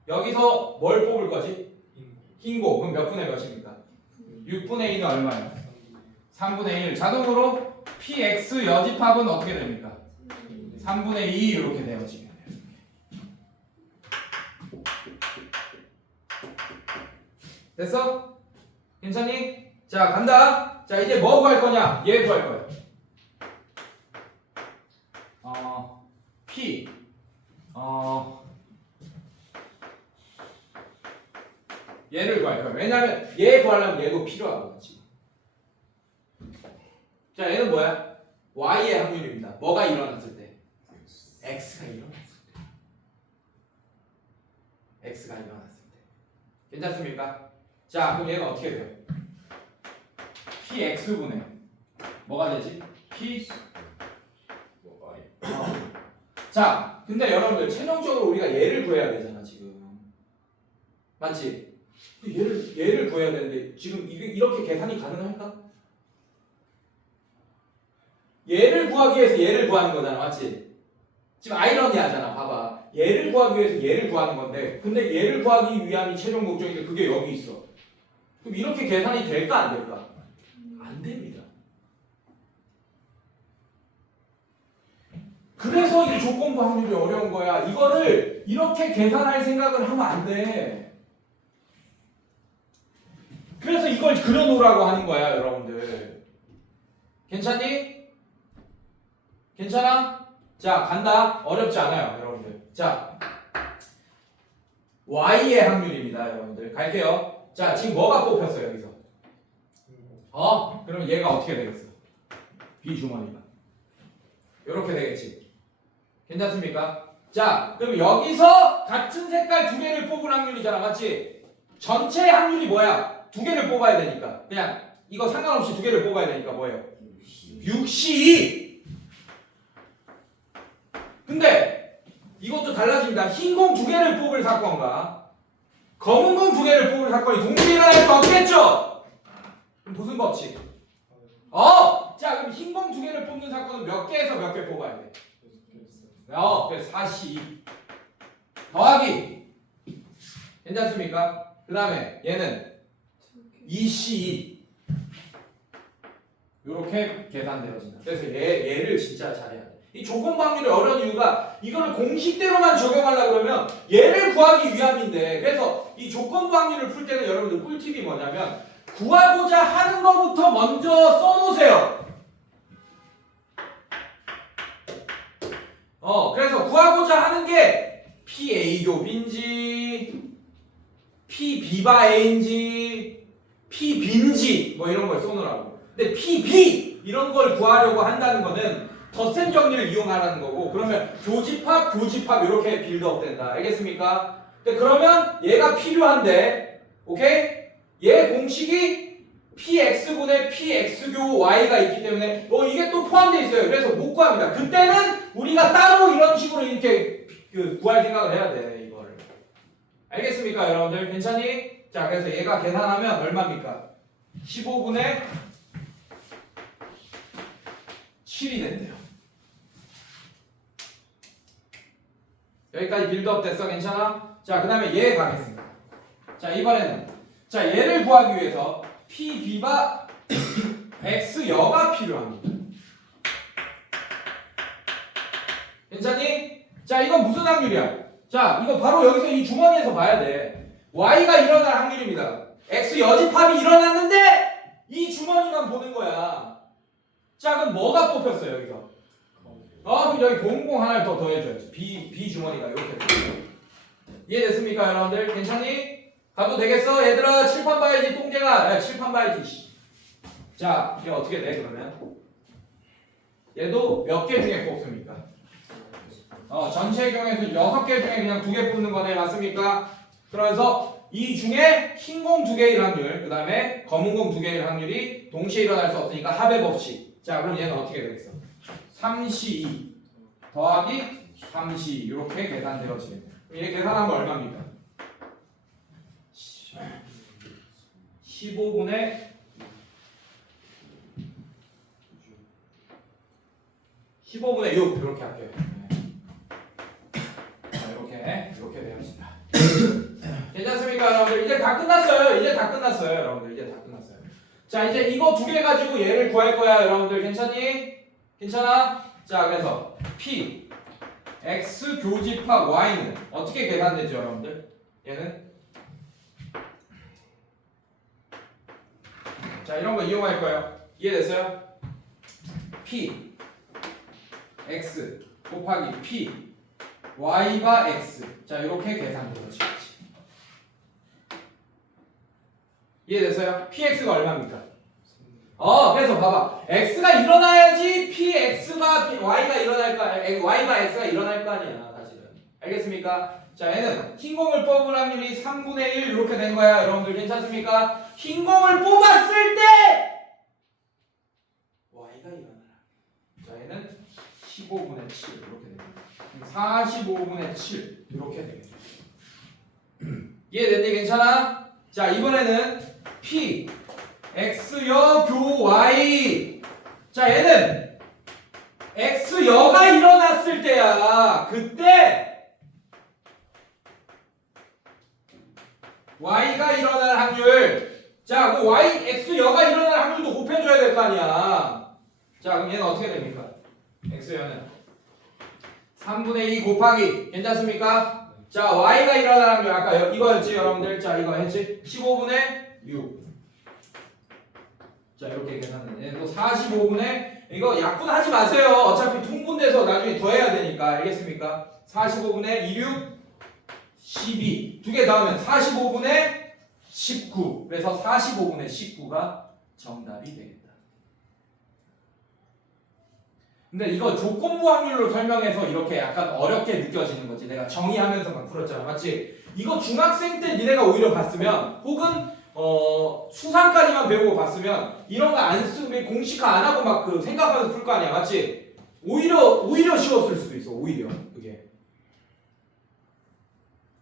여기서 뭘 뽑을 거지? 흰고. 그럼 몇 분의 몇입니까? 6분의 2는 얼마예요? 3분의 1. 자동으로 PX 여집합은 어떻게 됩니까? 3분의 2 이렇게 되어지게 돼요. 됐어? 괜찮니? 자 간다. 자 이제 뭐 구할 거냐? 얘 구할 거야. P 얘를 구할 거야. 왜냐면 얘 구하려면 얘도 필요하거든 지금. 자 얘는 뭐야? Y의 확률입니다. 뭐가 일어났을 때? X가 일어났을 때. X가 일어났을 때. 괜찮습니까? 자 그럼 얘는 어떻게 돼요? PX분의 뭐가 되지? P 자 근데 여러분들 최종적으로 우리가 얘를 구해야 되잖아 지금. 맞지? 얘를 구해야 되는데 지금 이게 이렇게 계산이 가능할까? 얘를 구하기 위해서 얘를 구하는 거잖아. 맞지? 지금 아이러니하잖아. 봐봐. 얘를 구하기 위해서 얘를 구하는 건데 근데 얘를 구하기 위함이 최종 목적인데 그게 여기 있어. 그럼 이렇게 계산이 될까 안 될까? 안 됩니다. 그래서 이 조건부 확률이 어려운 거야. 이거를 이렇게 계산할 생각을 하면 안 돼. 그래서 이걸 그려놓으라고 하는 거야 여러분들. 괜찮니? 괜찮아? 자 간다. 어렵지 않아요 여러분들. 자 Y의 확률입니다 여러분들. 갈게요. 자 지금 뭐가 뽑혔어요 여기서? 그럼 얘가 어떻게 되겠어? B주머니가 이렇게 되겠지. 괜찮습니까? 자 그럼 여기서 같은 색깔 두 개를 뽑을 확률이잖아. 맞지? 전체 확률이 뭐야? 두 개를 뽑아야 되니까 그냥 이거 상관없이 두 개를 뽑아야 되니까 뭐예요? 6C2. 근데 이것도 달라집니다. 흰 공 두 개를 뽑을 사건과 검은 공 두 개를 뽑을 사건이 동시에 일어날 수 없겠죠? 그럼 무슨 법칙? 자 그럼 흰 공 두 개를 뽑는 사건은 몇 개에서 몇 개 뽑아야 돼? 그래서 4C2 더하기 괜찮습니까? 그 다음에 얘는 2C2 이렇게 계산되어진다. 그래서 얘를 진짜 잘해야 돼. 이 조건부 확률이 어려운 이유가 이거를 공식대로만 적용하려고 그러면 얘를 구하기 위함인데 그래서 이 조건부 확률을 풀 때는 여러분들 꿀팁이 뭐냐면 구하고자 하는 것부터 먼저 써놓으세요. 그래서 구하고자 하는 게 PA 교빈지 PB바 A인지 PB인지 뭐 이런 걸 써놓으라고. 근데 PB 이런 걸 구하려고 한다는 거는 덧셈 정리를 이용하라는 거고 그러면 교집합 이렇게 빌드업 된다. 알겠습니까? 근데 그러면 얘가 필요한데 오케이? 얘 공식이 PX분의 PX교 Y가 있기 때문에 이게 또 포함되어 있어요. 그래서 못 구합니다. 그때는 우리가 따로 이런 식으로 이렇게 구할 생각을 해야 돼 이거를. 알겠습니까 여러분들? 괜찮니? 자 그래서 얘가 계산하면 얼마입니까? 15분의 7이 된대요. 여기까지 빌드업 됐어? 괜찮아? 자, 그 다음에 얘 가겠습니다. 자, 이번에는 자, 얘를 구하기 위해서 P, B가 X 여가 필요합니다. 괜찮니? 자, 이건 무슨 확률이야? 자, 이거 바로 여기서 이 주머니에서 봐야 돼. Y가 일어날 확률입니다. X 여집합이 일어났는데 이 주머니만 보는 거야. 자, 그럼 뭐가 뽑혔어요, 여기서? 그럼 여기 00 하나를 더 더해줘야지. B 주머니가 이렇게 돼. 이해됐습니까, 여러분들? 괜찮니? 가도 되겠어? 얘들아, 칠판 봐야지, 똥쟁아. 야, 칠판 봐야지. 자, 이게 어떻게 돼, 그러면? 얘도 몇 개 중에 뽑습니까? 전체 경우에서 6개 중에 그냥 2개 뽑는 거네, 맞습니까? 그래서 이 중에 흰 공 2개일 확률, 그 다음에 검은 공 2개일 확률이 동시에 일어날 수 없으니까 합의 법칙. 자, 그럼 얘는 어떻게 되겠어? 3C2 더하기 3C2 이렇게 계산되어지는 거예요. 그럼 얘 계산하면 얼마입니까? 15분의 15분의 6 이렇게 할게요. 자, 이렇게 되어진다. 괜찮습니까, 여러분들? 이제 다 끝났어요. 여러분들. 이제 다 끝났어요. 자, 이제 이거 2개 가지고 얘를 구할 거야, 여러분들. 괜찮니? 괜찮아? 자, 그래서 P X 교집합 Y는 어떻게 계산되죠, 여러분들? 얘는 자, 이런 거 이용할 거예요. 이해됐어요? P X 곱하기 P Y바 X. 자, 이렇게 계산되어지지. 이해됐어요? PX가 얼마입니까? 그래서 봐봐. X가 일어나야지 PX가 Y가 일어날 거 아니야. Y가 X가 일어날 거 아니야, 사실은. 알겠습니까? 자, 얘는 흰 공을 뽑을 확률이 3분의 1 이렇게 된 거야. 여러분들 괜찮습니까? 흰 공을 뽑았을 때 Y가 일어나라. 자, 얘는 15분의 7 이렇게 됩니다. 45분의 7 이렇게 되겠죠. 이해됐니? 괜찮아? 자, 이번에는 P X여 교 Y. 자, 얘는 X여가 일어났을 때야. 그때 Y가 일어날 확률. 자, 그 X여가 일어날 확률도 곱해줘야 될 거 아니야. 자, 그럼 얘는 어떻게 됩니까? X여는 3분의 2 곱하기. 괜찮습니까? 자, Y가 일어날 확률. 아까 이거였지, 여러분들. 자, 이거 했지? 15분의 6. 자, 이렇게 계산돼. 또 45분의 이거 약분하지 마세요. 어차피 통분돼서 나중에 더해야 되니까. 알겠습니까? 45분의 26 12 두 개 더하면 45분의 19. 그래서 45분의 19가 정답이 되겠다. 근데 이거 조건부 확률로 설명해서 이렇게 약간 어렵게 느껴지는 거지. 내가 정의하면서 막 풀었잖아. 맞지? 이거 중학생 때 니네가 오히려 봤으면 혹은 수상까지만 배우고 봤으면 이런 거 안 쓰고 공식화 안 하고 막 그 생각하면서 풀 거 아니야, 맞지? 오히려 쉬웠을 수도 있어. 오히려 그게.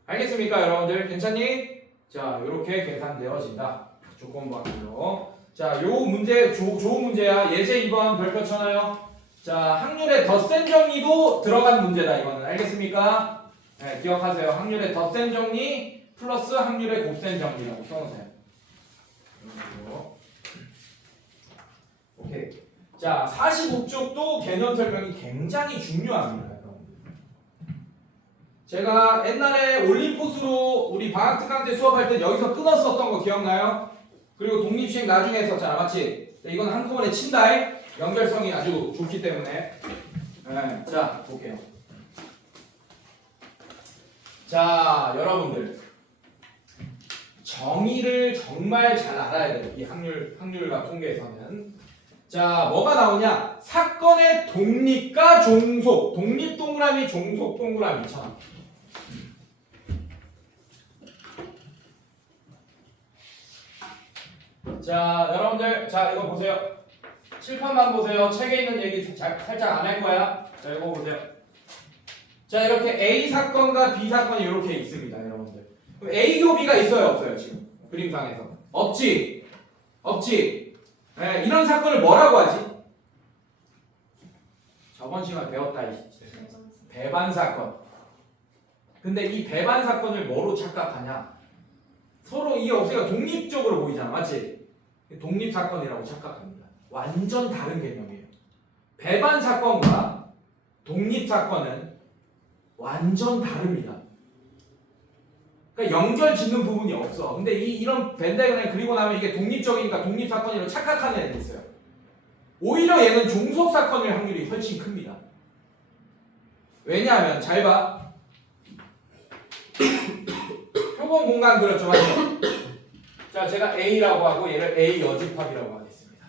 알겠습니까, 여러분들? 괜찮니? 자, 이렇게 계산되어진다. 조건부 확률로. 자, 요 문제 좋은 문제야. 예제 2번 별표 쳐놔요. 자, 확률의 덧셈 정리도 들어간 문제다. 이거는 알겠습니까? 네, 기억하세요. 확률의 덧셈 정리 플러스 확률의 곱셈 정리라고 써놓으세요. 오케이. 자, 45쪽도 개념 설명이 굉장히 중요합니다. 제가 옛날에 올림포스로 우리 방학특강 때 수업할 때 여기서 끊었었던 거 기억나요? 그리고 독립시행 나중에 했었잖아, 맞지? 이건 한꺼번에 친다. 연결성이 아주 좋기 때문에. 네, 자, 볼게요. 자, 여러분들 정의를 정말 잘 알아야 돼요. 이 확률과 통계에서는. 자, 뭐가 나오냐? 사건의 독립과 종속. 독립 동그라미, 종속 동그라미. 자, 여러분들, 자, 이거 보세요. 칠판만 보세요. 책에 있는 얘기 살짝 안 할 거야. 자, 이거 보세요. 자, 이렇게 A 사건과 B 사건이 이렇게 있습니다, 여러분들. 그럼 A 교 B가 있어요, 없어요, 지금? 그림상에서. 없지? 네, 이런 사건을 뭐라고 하지? 저번 시간에 배웠다, 배반 사건. 근데 이 배반 사건을 뭐로 착각하냐? 서로 이게 없으니까 독립적으로 보이잖아, 맞지? 독립 사건이라고 착각합니다. 완전 다른 개념이에요. 배반 사건과 독립 사건은 완전 다릅니다. 그러니까 연결 짓는 부분이 없어. 근데 이런 벤다이그램 그리고 나면 이게 독립적이니까 독립 사건이라고 착각하는 애들 있어요. 오히려 얘는 종속 사건일 확률이 훨씬 큽니다. 왜냐하면 잘 봐. 표본 공간 그렸죠, 맞죠? 자, 제가 A라고 하고 얘를 A 여집합이라고 하겠습니다.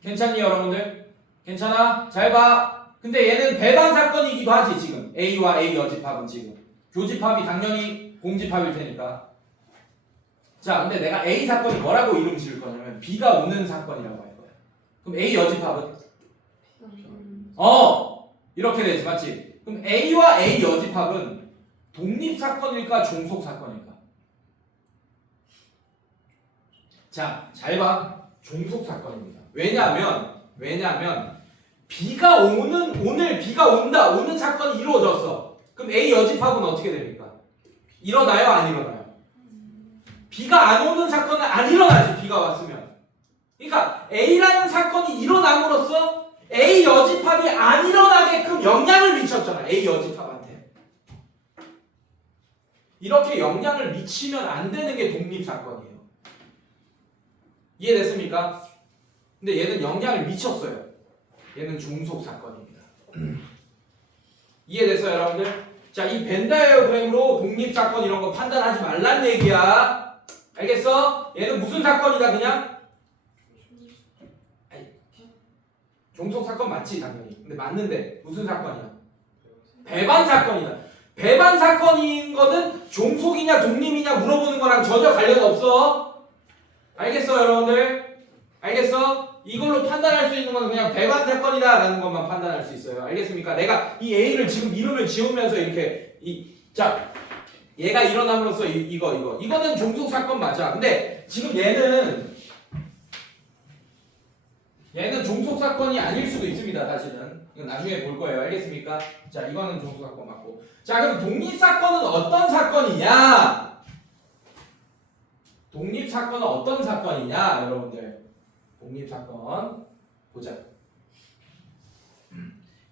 괜찮니, 여러분들? 괜찮아? 잘 봐. 근데 얘는 배반 사건이기도 하지, 지금. A와 A 여집합은 지금. 교집합이 당연히 공집합일 테니까. 자, 근데 내가 A 사건이 뭐라고 이름 지을 거냐면 B가 오는 사건이라고 할 거야. 그럼 A 여집합은? 이렇게 되지, 맞지? 그럼 A와 A 여집합은 독립 사건일까, 종속 사건일까? 자, 잘 봐. 종속 사건입니다. 왜냐하면 오늘 B가 오는 사건이 이루어졌어. 그럼 A 여집합은 어떻게 됩니까? 일어나요, 안 일어나요? B가 안 오는 사건은 안 일어나지, B가 왔으면. 그러니까 A라는 사건이 일어남으로써 A 여집합이 안 일어나게끔 영향을 미쳤잖아, A 여집합한테. 이렇게 영향을 미치면 안 되는 게 독립 사건이에요. 이해됐습니까? 근데 얘는 영향을 미쳤어요. 얘는 종속 사건입니다. 이해됐어요, 여러분들? 자, 이 벤다이어그램으로 독립 사건 이런 거 판단하지 말란 얘기야. 알겠어? 얘는 무슨 사건이다, 그냥? 종속 사건 맞지, 당연히. 근데 맞는데 무슨 사건이야? 배반 사건이다. 배반 사건인 거는 종속이냐 독립이냐 물어보는 거랑 전혀 관련 없어. 알겠어, 여러분들? 알겠어? 이걸로 판단할 수 있는 건 그냥 배반 사건이다 라는 것만 판단할 수 있어요. 알겠습니까? 내가 이 A를 지금 이름을 지으면서 이렇게 자, 얘가 일어남으로써 이거는 종속 사건 맞아. 근데 지금 얘는 종속 사건이 아닐 수도 있습니다. 사실은 이건 나중에 볼 거예요. 알겠습니까? 자, 이거는 종속 사건 맞고. 자, 그럼 독립 사건은 어떤 사건이냐? 독립 사건은 어떤 사건이냐, 여러분들? 독립 사건 보자.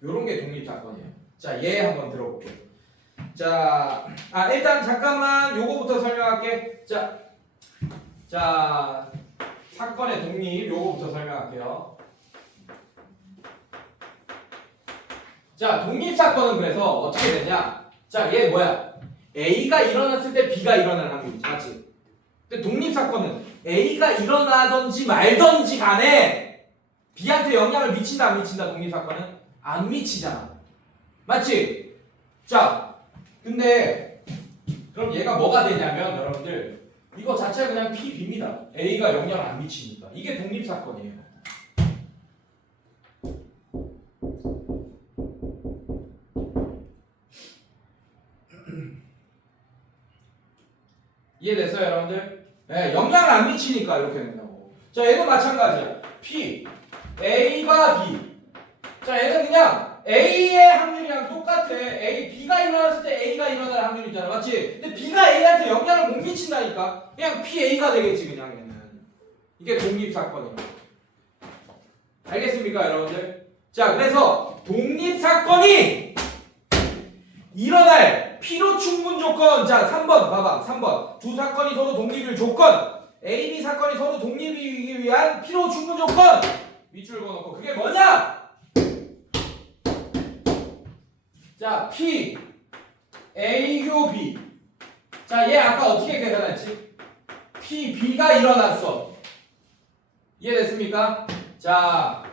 요런 게 독립 사건이에요. 자, 얘 한번 들어볼게요. 자, 일단 잠깐만 요거부터 설명할게. 자, 사건의 독립 요거부터 설명할게요. 자, 독립 사건은 그래서 어떻게 되냐? 자, 얘 뭐야? A가 일어났을 때 B가 일어날 확률이지, 맞지? 근데 독립 사건은 A가 일어나든지 말든지 간에 B한테 영향을 미친다, 안 미친다? 독립 사건은 안 미치잖아, 맞지? 자, 근데 그럼 얘가 뭐가 되냐면 여러분들 이거 자체가 그냥 PB입니다. A가 영향을 안 미치니까. 이게 독립 사건이에요. 이해됐어요, 여러분들? 네, 영향을 안 미치니까 이렇게 된다고. 자, 얘도 마찬가지야. P, A가 B. 자, 얘는 그냥 A의 확률이랑 똑같아. B가 일어났을 때 A가 일어날 확률이잖아, 맞지? 근데 B가 A한테 영향을 못 미친다니까. 그냥 PA가 되겠지, 그냥 얘는. 이게 독립 사건이에요. 알겠습니까, 여러분들? 자, 그래서 독립 사건이 일어날 필요 충분 조건. 자, 3번 봐봐. 3번. 두 사건이 서로 독립일 조건. A, B 사건이 서로 독립이기 위한 필요 충분 조건. 밑줄 그어놓고 그게 뭐냐? 자, P, A, U, B. 자, 얘 아까 어떻게 계산했지? P, B가 일어났어. 이해됐습니까? 자,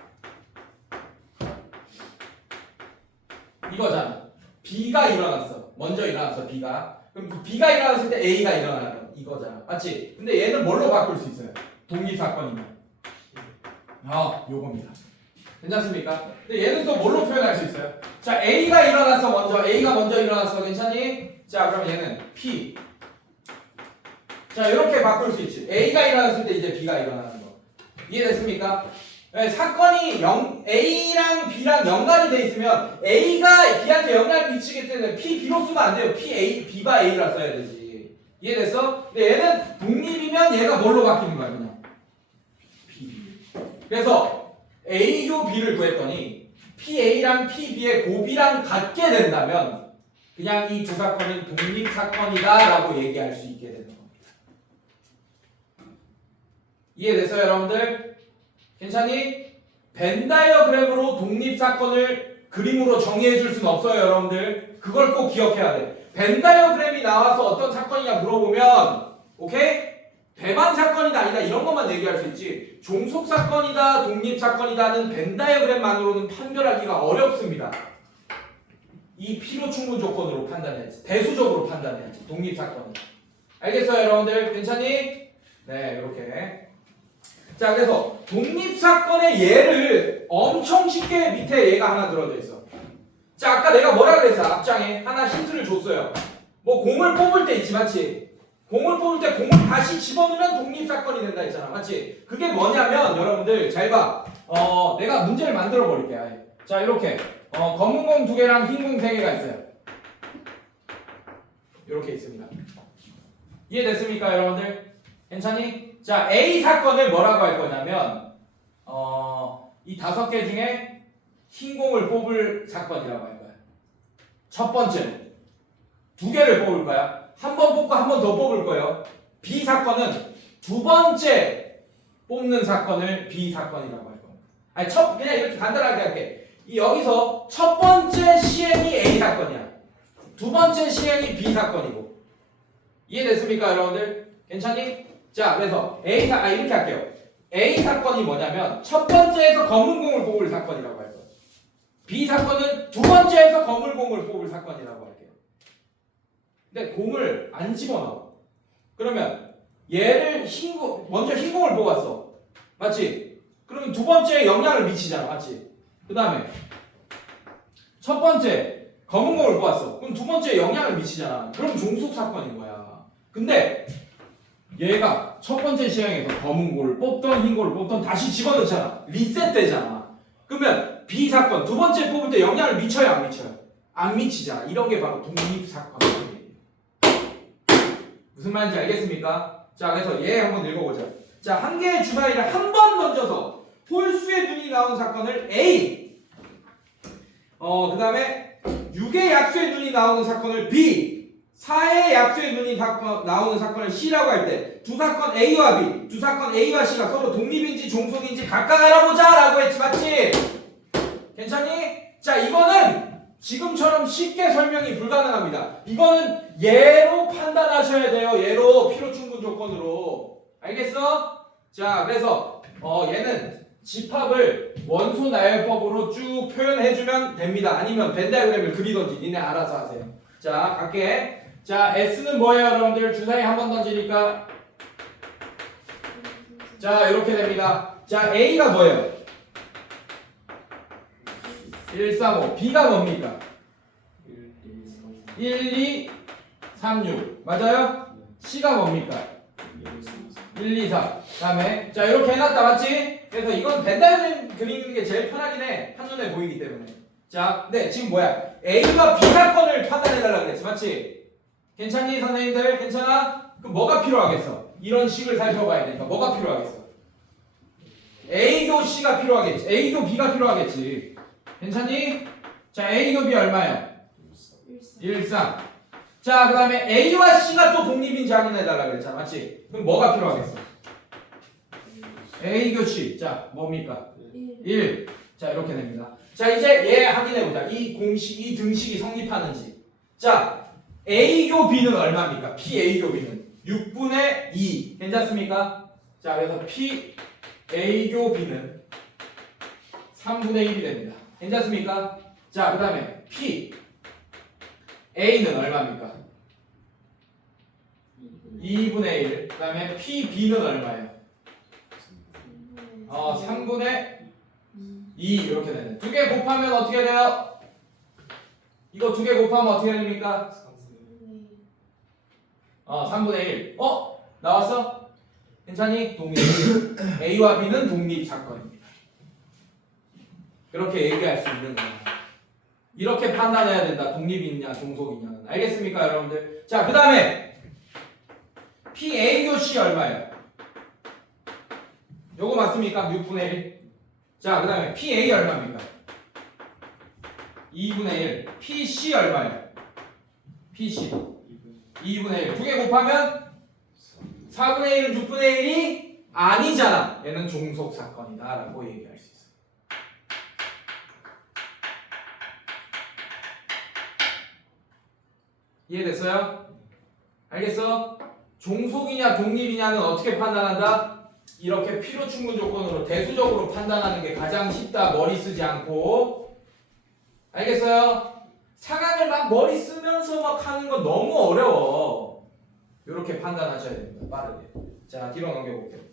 이거잖아. B가 일어났어. 먼저 일어났어, B가. 그럼 B가 일어났을 때 A가 일어나는 이거잖아. 맞지? 근데 얘는 뭘로 바꿀 수 있어요? 독립사건이면. 요겁니다. 괜찮습니까? 근데 얘는 또 뭘로 표현할 수 있어요? 자, A가 일어났어, 먼저. A가 먼저 일어났어. 괜찮니? 자, 그럼 얘는 P. 자, 이렇게 바꿀 수 있지. A가 일어났을 때 이제 B가 일어나는 거. 이해됐습니까? 네, 사건이 A랑 B랑 연관이 돼 있으면 A가 B한테 영향을 미치기 때문에 P, B로 쓰면 안 돼요. P, A, B가 A라 써야 되지. 이해됐어? 근데 얘는 독립이면 얘가 뭘로 바뀌는 거야, 그냥? B. 그래서 A교 B를 구했더니 PA랑 PB의 곱이랑 같게 된다면 그냥 이 두 사건은 독립사건이다 라고 얘기할 수 있게 되는 겁니다. 이해됐어요, 여러분들? 괜찮니? 벤 다이어그램으로 독립사건을 그림으로 정의해 줄 수는 없어요, 여러분들. 그걸 꼭 기억해야 돼. 벤 다이어그램이 나와서 어떤 사건이냐 물어보면 오케이? 배만 사건이다 아니다 이런 것만 얘기할 수 있지 종속사건이다 독립사건이다는 벤 다이어그램만으로는 판별하기가 어렵습니다. 이 필요 충분 조건으로 판단해야지. 대수적으로 판단해야지. 독립사건은. 알겠어요, 여러분들? 괜찮니? 네, 이렇게. 자, 그래서 독립사건의 예를 엄청 쉽게 밑에 얘가 하나 들어져 있어. 자, 아까 내가 뭐라 그랬어? 앞장에 하나 힌트를 줬어요. 뭐 공을 뽑을 때 있지, 맞지? 공을 뽑을 때 공을 다시 집어넣으면 독립사건이 된다 했잖아, 맞지? 그게 뭐냐면 여러분들 잘 봐. 내가 문제를 만들어 버릴게. 아예. 자, 이렇게 검은 공 2개랑 흰 공 3개가 있어요. 이렇게 있습니다. 이해됐습니까, 여러분들? 괜찮니? 자, A 사건을 뭐라고 할 거냐면 이 5개 중에 흰 공을 뽑을 사건이라고 할 거야. 첫 번째 2개를 뽑을 거야. 한 번 뽑고 한 번 더 뽑을 거예요. B 사건은 두 번째 뽑는 사건을 B 사건이라고 할 겁니다. 아니 그냥 이렇게 간단하게 할게. 여기서 첫 번째 시행이 A 사건이야. 두 번째 시행이 B 사건이고. 이해됐습니까, 여러분들? 괜찮니? 자, 그래서 이렇게 할게요. A 사건이 뭐냐면 첫 번째에서 검은 공을 뽑을 사건이라고 할 거예요. B 사건은 두 번째에서 검은 공을 뽑을 사건이라고 할게요. 근데 공을 안 집어넣어. 그러면 얘를 먼저 흰 공을 뽑았어. 맞지? 그러면 두 번째에 영향을 미치잖아. 맞지? 그 다음에 첫 번째 검은 공을 뽑았어. 그럼 두 번째에 영향을 미치잖아. 그럼 종속 사건인 거야. 근데 얘가 첫 번째 시행에서 검은 공을 뽑던 흰 공을 뽑던 다시 집어넣잖아. 리셋되잖아. 그러면 B 사건 두 번째 뽑을 때 영향을 미쳐요, 안 미쳐요? 안 미치잖아. 이런 게 바로 독립 사건이에요. 무슨 말인지 알겠습니까? 자, 그래서 얘 한번 읽어보자. 자, 한 개의 주사위를 한 번 던져서 홀수의 눈이 나온 사건을 A. 그 다음에 6의 약수의 눈이 나오는 사건을 B. 4의 약수의 눈이 나오는 사건을 C라고 할 때 두 사건 A와 B, 두 사건 A와 C가 서로 독립인지 종속인지 각각 알아보자 라고 했지, 맞지? 괜찮니? 자, 이거는 지금처럼 쉽게 설명이 불가능합니다. 이거는 예로 판단하셔야 돼요. 예로 필요 충분 조건으로. 알겠어? 자, 그래서 얘는 집합을 원소 나열법으로 쭉 표현해주면 됩니다. 아니면 벤 다이어그램을 그리던지 니네 알아서 하세요. 자, 갈게. 자, S는 뭐예요, 여러분들? 주사위 한 번 던지니까. 자, 이렇게 됩니다. 자, A가 뭐예요? 1, 3, 5. B가 뭡니까? 1, 2, 3, 6. 맞아요? C가 뭡니까? 1, 2, 4. 그 다음에 자, 이렇게 해놨다, 맞지? 그래서 이건 벤 다이어그램 그리는 게 제일 편하긴 해. 한눈에 보이기 때문에. 자, 근데 지금 뭐야? A가 B 사건을 판단해달라 그랬지, 맞지? 괜찮니, 선생님들? 괜찮아? 그럼 뭐가 필요하겠어? 이런 식을 살펴봐야 되니까 뭐가 필요하겠어? A교 C가 필요하겠지. A교 B가 필요하겠지. 괜찮니? 자, A교 B 얼마예요? 1, 3. 자, 그 다음에 A와 C가 또 독립인지 확인해달라 그랬잖아, 맞지? 그럼 뭐가 필요하겠어? A교 C. 자, 뭡니까? 1. 자, 이렇게 됩니다. 자, 이제 얘 확인해보자. 이 공식, 이 등식이 성립하는지. 자, A교 B는 얼마입니까? PA교 B는 6분의 2. 괜찮습니까? 자, 그래서 PA교 B는 3분의 1이 됩니다. 괜찮습니까? 자, 그 다음에 A는 얼마입니까? 2분의 1. 그 다음에 PB는 얼마예요? 3분의 2 이렇게 되네. 두 개 곱하면 어떻게 돼요? 이거 두 개 곱하면 어떻게 됩니까? 3분의 1. 나왔어? 괜찮니? 독립. A와 B는 독립 사건입니다. 이렇게 얘기할 수 있는 거야. 이렇게 판단해야 된다. 독립이냐 종속이냐는. 알겠습니까 여러분들? 자, 그 다음에 PA 교시 얼마예요? 요거 맞습니까? 6분의 1. 자, 그 다음에 PA 얼마입니까? 2분의 1. PC 얼마예요? PC 2분의 1. 두 개 곱하면 4분의 1은 6분의 1이 아니잖아. 얘는 종속 사건이다 라고 얘기할 수 있어. 이해됐어요? 알겠어? 종속이냐 독립이냐는 어떻게 판단한다? 이렇게 필요 충분 조건으로 대수적으로 판단하는 게 가장 쉽다. 머리 쓰지 않고. 알겠어요? 사강을 막 머리 쓰면서 막 하는 건 너무 어려워. 이렇게 판단하셔야 됩니다. 빠르게. 자, 뒤로 넘겨볼게요.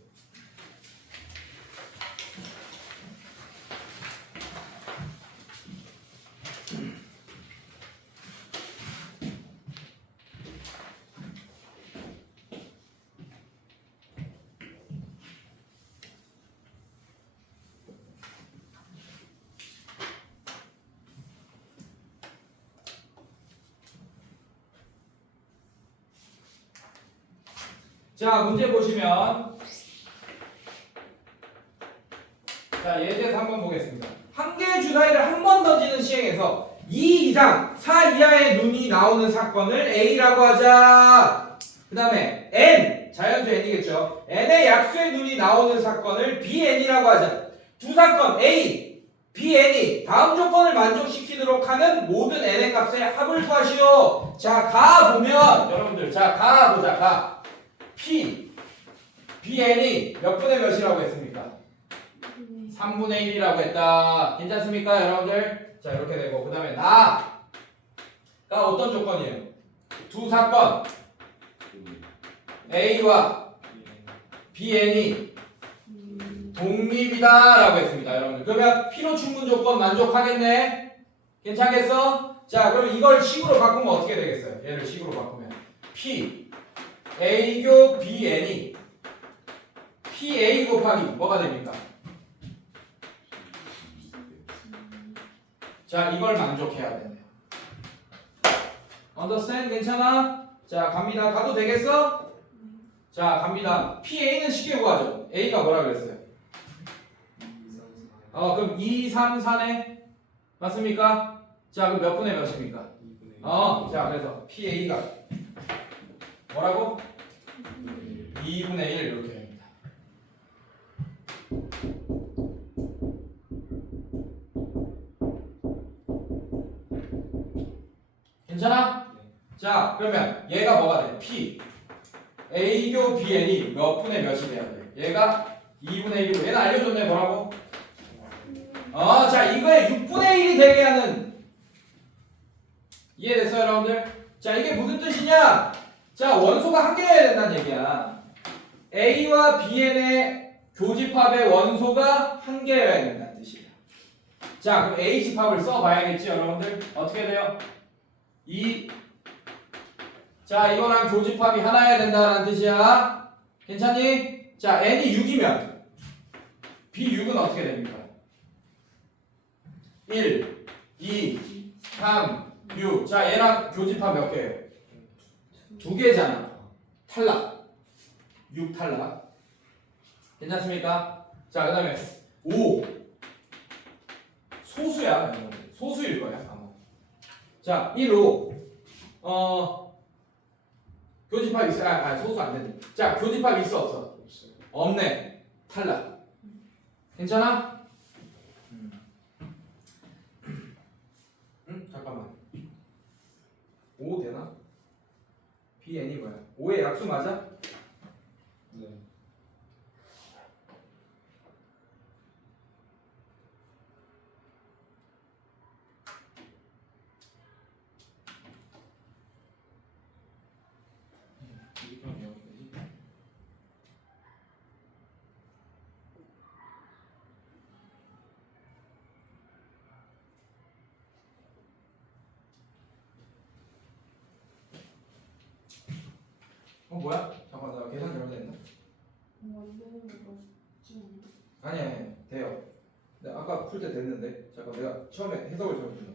자, 문제 보시면 자, 예제에서 한번 보겠습니다. 한 개의 주사위를 한 번 던지는 시행에서 2 이상 4 이하의 눈이 나오는 사건을 A라고 하자. 그 다음에 N, 자연수 N이겠죠. N의 약수의 눈이 나오는 사건을 BN이라고 하자. 두 사건 A, BN이 다음 조건을 만족시키도록 하는 모든 N의 값의 합을 구하시오. 자, 가 보면 여러분들, 자, 가 보자. 가 P, BN이 몇 분의 몇이라고 했습니까? 3분의 1이라고 했다. 괜찮습니까 여러분들? 자, 이렇게 되고 그 다음에 나가 어떤 조건이에요? 두 사건 A와 BN이 독립이다 라고 했습니다 여러분들. 그러면 필요 충분 조건 만족하겠네? 괜찮겠어? 자, 그럼 이걸 식으로 바꾸면 어떻게 되겠어요? 얘를 식으로 바꾸면 P A교 BN이 PA 곱하기 뭐가 됩니까? 자, 이걸 만족해야 되네요. Understand? 괜찮아? 자, 갑니다. 가도 되겠어? 자, 갑니다. PA는 쉽게 구하죠. A가 뭐라 그랬어요? 그럼 2, 3, 4네? 맞습니까? 자, 그럼 몇 분의 몇입니까? 자, 그래서 PA가 뭐라고? 2분의 1 이렇게 됩니다. 괜찮아? 자, 그러면 얘가 뭐가 돼? P A교 BN이 몇 분의 몇이 돼야 돼? 얘가 2분의 1이고 얘는 알려줬네. 뭐라고? 자, 이거에 6분의 1이 되게 하는. 이해됐어요 여러분들? 자, 이게 무슨 뜻이냐? 자, 원소가 한 개여야 된다는 얘기야. A와 BN의 교집합의 원소가 한 개여야 된다는 뜻이야. 자, 그럼 A 집합을 써봐야겠지 여러분들? 어떻게 돼요? 자, 이거랑 교집합이 하나여야 된다는 뜻이야. 괜찮니? 자, N이 6이면 B6은 어떻게 됩니까? 1, 2, 3, 6. 자, 얘랑 교집합 몇 개예요? 2개잖아. 탈락. 6 탈락. 괜찮습니까? 자, 그 다음에 5. 소수야. 소수일 거야. 아마. 자, 1, 5. 교집합 있어. 소수 안 되네. 자, 교집합 있어 없어? 없네. 탈락. 괜찮아? 잠깐만. 5 되나? BN이 뭐야? 5의 약수 맞아? 네. 뭐야? 잠깐만, 나 계산 잘못했나? 아니, 돼요. 근데 아까 풀 때 됐는데 잠깐 내가 처음에 해석을 잘못했나?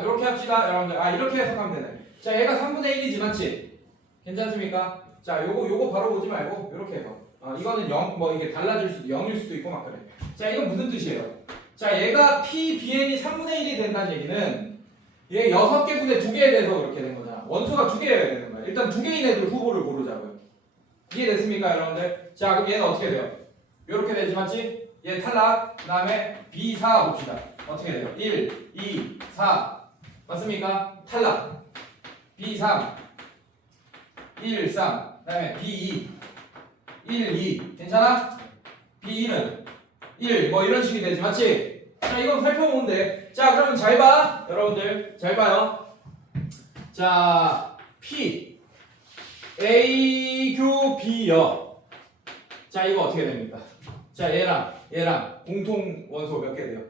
이렇게 합시다 여러분들. 이렇게 해석하면 되네. 자 얘가 3분의 1이지 맞지? 괜찮습니까? 자 요거 바로 보지 말고 이렇게 해서 이거는 0 뭐 이게 달라질 수도 0일 수도 있고 막 그래. 자 이건 무슨 뜻이에요? 자 얘가 PBN이 3분의 1이 된다는 얘기는 얘 6개 분의 2개에 대해서 그렇게 된 거잖아. 원소가 2개여야 되는 거야. 일단 2개인 애들 후보를 고르자고요. 이해됐습니까 여러분들? 자 그럼 얘는 어떻게 돼요? 요렇게 되지 맞지? 얘 탈락. 그 다음에 B4 봅시다. 어떻게 돼요? 1, 2, 4 맞습니까? 탈락. B3 1, 3 그 다음에 B2 1, 2 괜찮아? B2는 1 뭐 이런 식이 되지 맞지? 자 이건 살펴보면 돼. 자 그러면 잘 봐. 여러분들 잘 봐요. 자 P A, Q, B요. 자 이거 어떻게 됩니까? 자 얘랑 공통 원소 몇 개 돼요?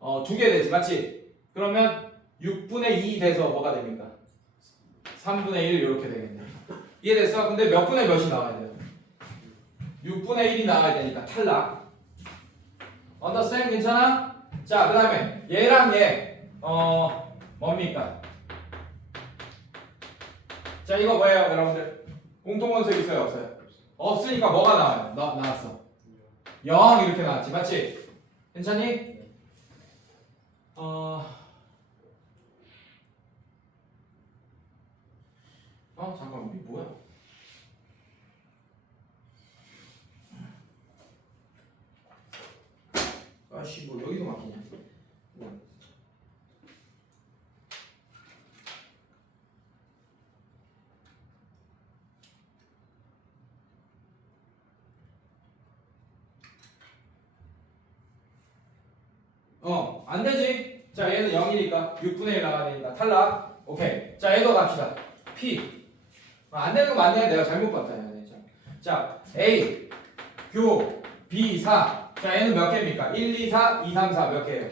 2개 되지 맞지? 그러면 6분의 2 돼서 뭐가 됩니까? 3분의 1 이렇게 되겠네. 이해됐어? 근데 몇 분의 몇이 나와야 돼요? 6분의 1이 나와야 되니까 탈락. 언더스탠 괜찮아? 자 그 다음에 얘랑 얘 뭡니까? 자 이거 뭐예요 여러분들? 공통원소 있어요 없어요? 없으니까 뭐가 나와요? 나왔어 0 이렇게 나왔지 맞지? 괜찮니? 잠깐만 이게 뭐야? 아씨 뭐 여기서 막히냐? 안 되지. 자 얘는 0이니까 6분의 1 나가야 되니까 탈락. 오케이. 자 얘도 갑시다. P 안 되는 거 맞네. 내가 잘못 봤다. 자 A, Q, B, 4. 자 얘는 몇 개입니까? 1, 2, 4, 2, 3, 4 몇 개예요?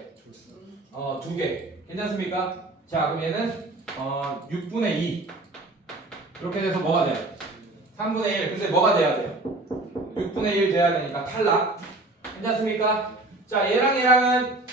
2개. 괜찮습니까? 자 그럼 얘는 6분의 2 이렇게 돼서 뭐가 돼요? 3분의 1. 근데 뭐가 돼야 돼요? 6분의 1 돼야 되니까 탈락. 괜찮습니까? 자 얘랑은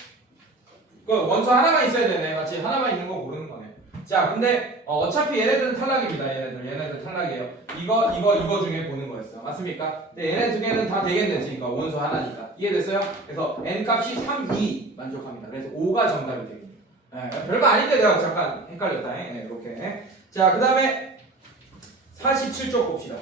그 원소 하나만 있어야 되네. 맞지? 하나만 있는 거 고르는 거네. 자 근데 어차피 얘네들은 탈락입니다. 얘네들 탈락이에요. 이거 중에 보는 거였어. 맞습니까? 근데 얘네 두 개는 다 되겠네. 이거 원소 하나니까. 이해됐어요? 그래서 n 값이 3, 2 만족합니다. 그래서 5가 정답이 되겠네요. 별거 아닌데 내가 잠깐 헷갈렸다. 네, 이렇게. 자 그 다음에 47쪽 봅시다.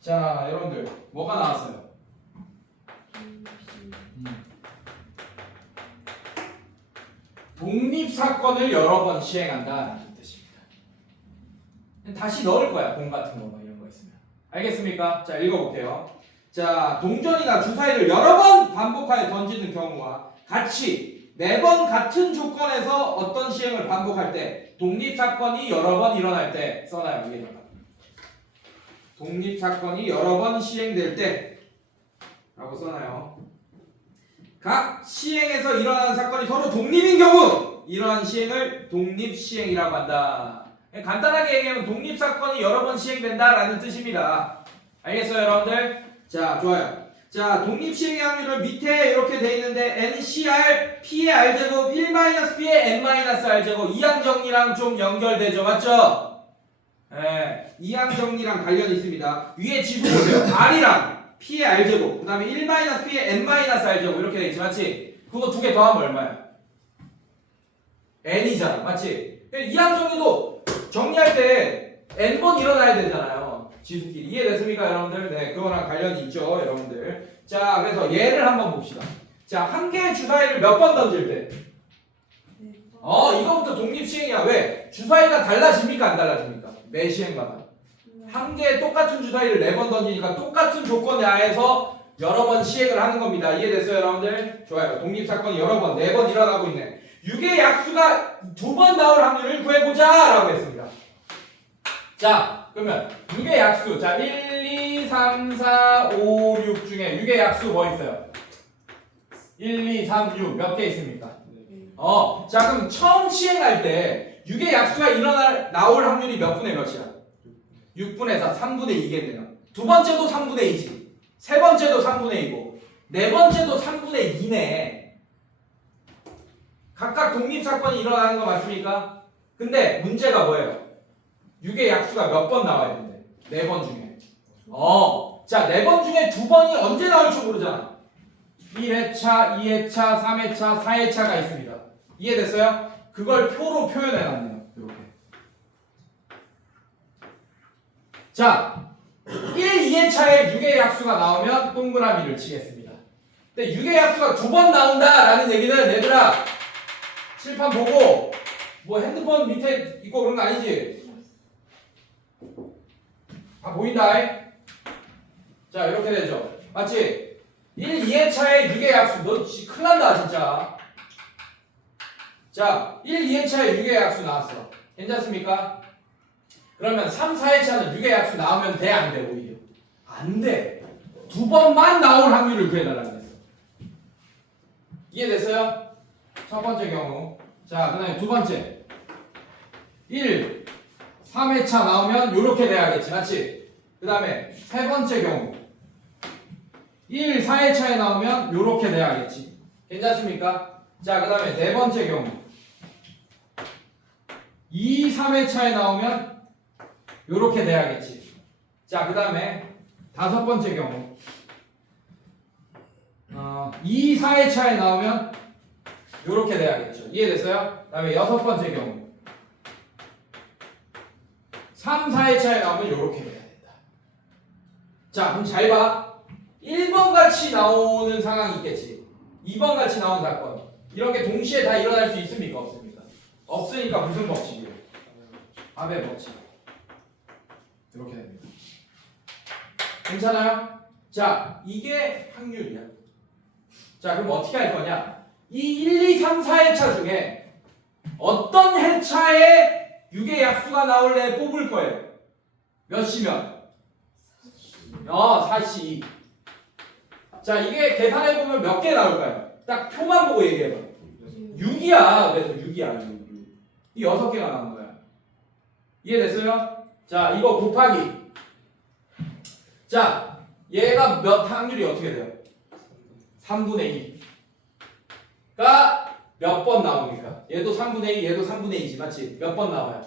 자 여러분들 뭐가 나왔어요? 독립사건을 여러 번 시행한다라는 뜻입니다. 다시 넣을 거야. 공 같은 거 뭐 이런 거 있으면. 알겠습니까? 자 읽어볼게요. 자 동전이나 주사위를 여러 번 반복하여 던지는 경우와 같이 4번 같은 조건에서 어떤 시행을 반복할 때 독립사건이 여러 번 일어날 때 써놔요. 위에다가. 독립사건이 여러 번 시행될 때 라고 써놔요. 각 시행에서 일어나는 사건이 서로 독립인 경우 이러한 시행을 독립시행이라고 한다. 간단하게 얘기하면 독립사건이 여러 번 시행된다라는 뜻입니다. 알겠어요 여러분들? 자 좋아요. 자 독립시행의 확률을 밑에 이렇게 돼 있는데 NCR P의 R제곱 1-P의 N-R제곱 이항정리랑 좀 연결되죠. 맞죠? 이항정리랑 관련이 있습니다. 위에 지수 보세요. R이랑 P의 R제곱 그 다음에 1-P의 N-R제곱 이렇게 돼 있지 맞지? 그거 두 개 더하면 얼마야? N이잖아 맞지? 이항정리도 정리할 때 N번 일어나야 되잖아요. 지수끼리. 이해됐습니까 여러분들? 네 그거랑 관련이 있죠 여러분들. 자 그래서 얘를 한번 봅시다. 자 한 개의 주사위를 몇 번 던질 때? 이거부터 독립시행이야. 왜? 주사위가 달라집니까 안 달라집니까? 매 시행마다 한 개의 똑같은 주사위를 4번 던지니까 똑같은 조건 하에서 여러 번 시행을 하는 겁니다. 이해됐어요, 여러분들? 좋아요. 독립사건이 여러 번, 4번 일어나고 있네. 6의 약수가 2번 나올 확률을 구해보자! 라고 했습니다. 자, 그러면 6의 약수. 자, 1, 2, 3, 4, 5, 6 중에 6의 약수 뭐 있어요? 1, 2, 3, 6 몇 개 있습니까? 자, 그럼 처음 시행할 때 6의 약수가 나올 확률이 몇 분의 몇이야? 6분의 4, 3분의 2겠네요. 두 번째도 3분의 2지. 세 번째도 3분의 2고. 네 번째도 3분의 2네. 각각 독립사건이 일어나는 거 맞습니까? 근데 문제가 뭐예요? 6의 약수가 몇 번 나와야 되는데? 4번 중에. 자, 4번 중에 2번이 언제 나올지 모르잖아. 1회차, 2회차, 3회차, 4회차가 있습니다. 이해됐어요? 그걸 표로 표현해놨네요. 이렇게. 자, 1, 2회차에 6의 약수가 나오면 동그라미를 치겠습니다. 근데 6의 약수가 2번 나온다라는 얘기는 얘들아 칠판 보고 뭐 핸드폰 밑에 있고 그런 거 아니지? 다 보인다. 자, 이렇게 되죠. 맞지? 1, 2회차에 6의 약수 너 큰일 난다 진짜. 자, 1, 2회차에 6의 약수 나왔어. 괜찮습니까? 그러면 3, 4회차는 6의 약수 나오면 돼? 안 돼? 오히려 안 돼. 2번만 나올 확률을 구해달라고 했어. 이해됐어요? 첫 번째 경우. 자, 그 다음에 두 번째 1, 3회차 나오면 요렇게 돼야겠지. 맞지? 그 다음에 세 번째 경우 1, 4회차에 나오면 요렇게 돼야겠지. 괜찮습니까? 자, 그 다음에 네 번째 경우 2, 3회차에 나오면 요렇게 돼야겠지. 자, 그 다음에 다섯 번째 경우 2, 4회차에 나오면 요렇게 돼야겠죠. 이해됐어요? 그 다음에 여섯 번째 경우 3, 4회차에 나오면 요렇게 돼야 된다. 자, 그럼 잘 봐. 1번 같이 나오는 상황이 있겠지. 2번 같이 나오는 사건. 이런 게 동시에 다 일어날 수 있습니까? 없습니까? 없으니까 무슨 법칙이에요? 합의 법칙. 이렇게 됩니다. 괜찮아요? 자, 이게 확률이야. 자, 그럼 어떻게 할 거냐? 이 1, 2, 3, 4회차 중에 어떤 회차에 6의 약수가 나올래 뽑을 거예요. 몇 시면? 4시. 자, 이게 계산해보면 몇 개 나올까요? 딱 표만 보고 얘기해봐. 6이야. 그래서 6이야. 6. 이 6개가 나온 거야. 이해됐어요? 자, 이거 곱하기. 자, 얘가 몇 확률이 어떻게 돼요? 3분의 2가 몇 번 나옵니까? 얘도 3분의 2, 얘도 3분의 2지, 맞지? 몇 번 나와요?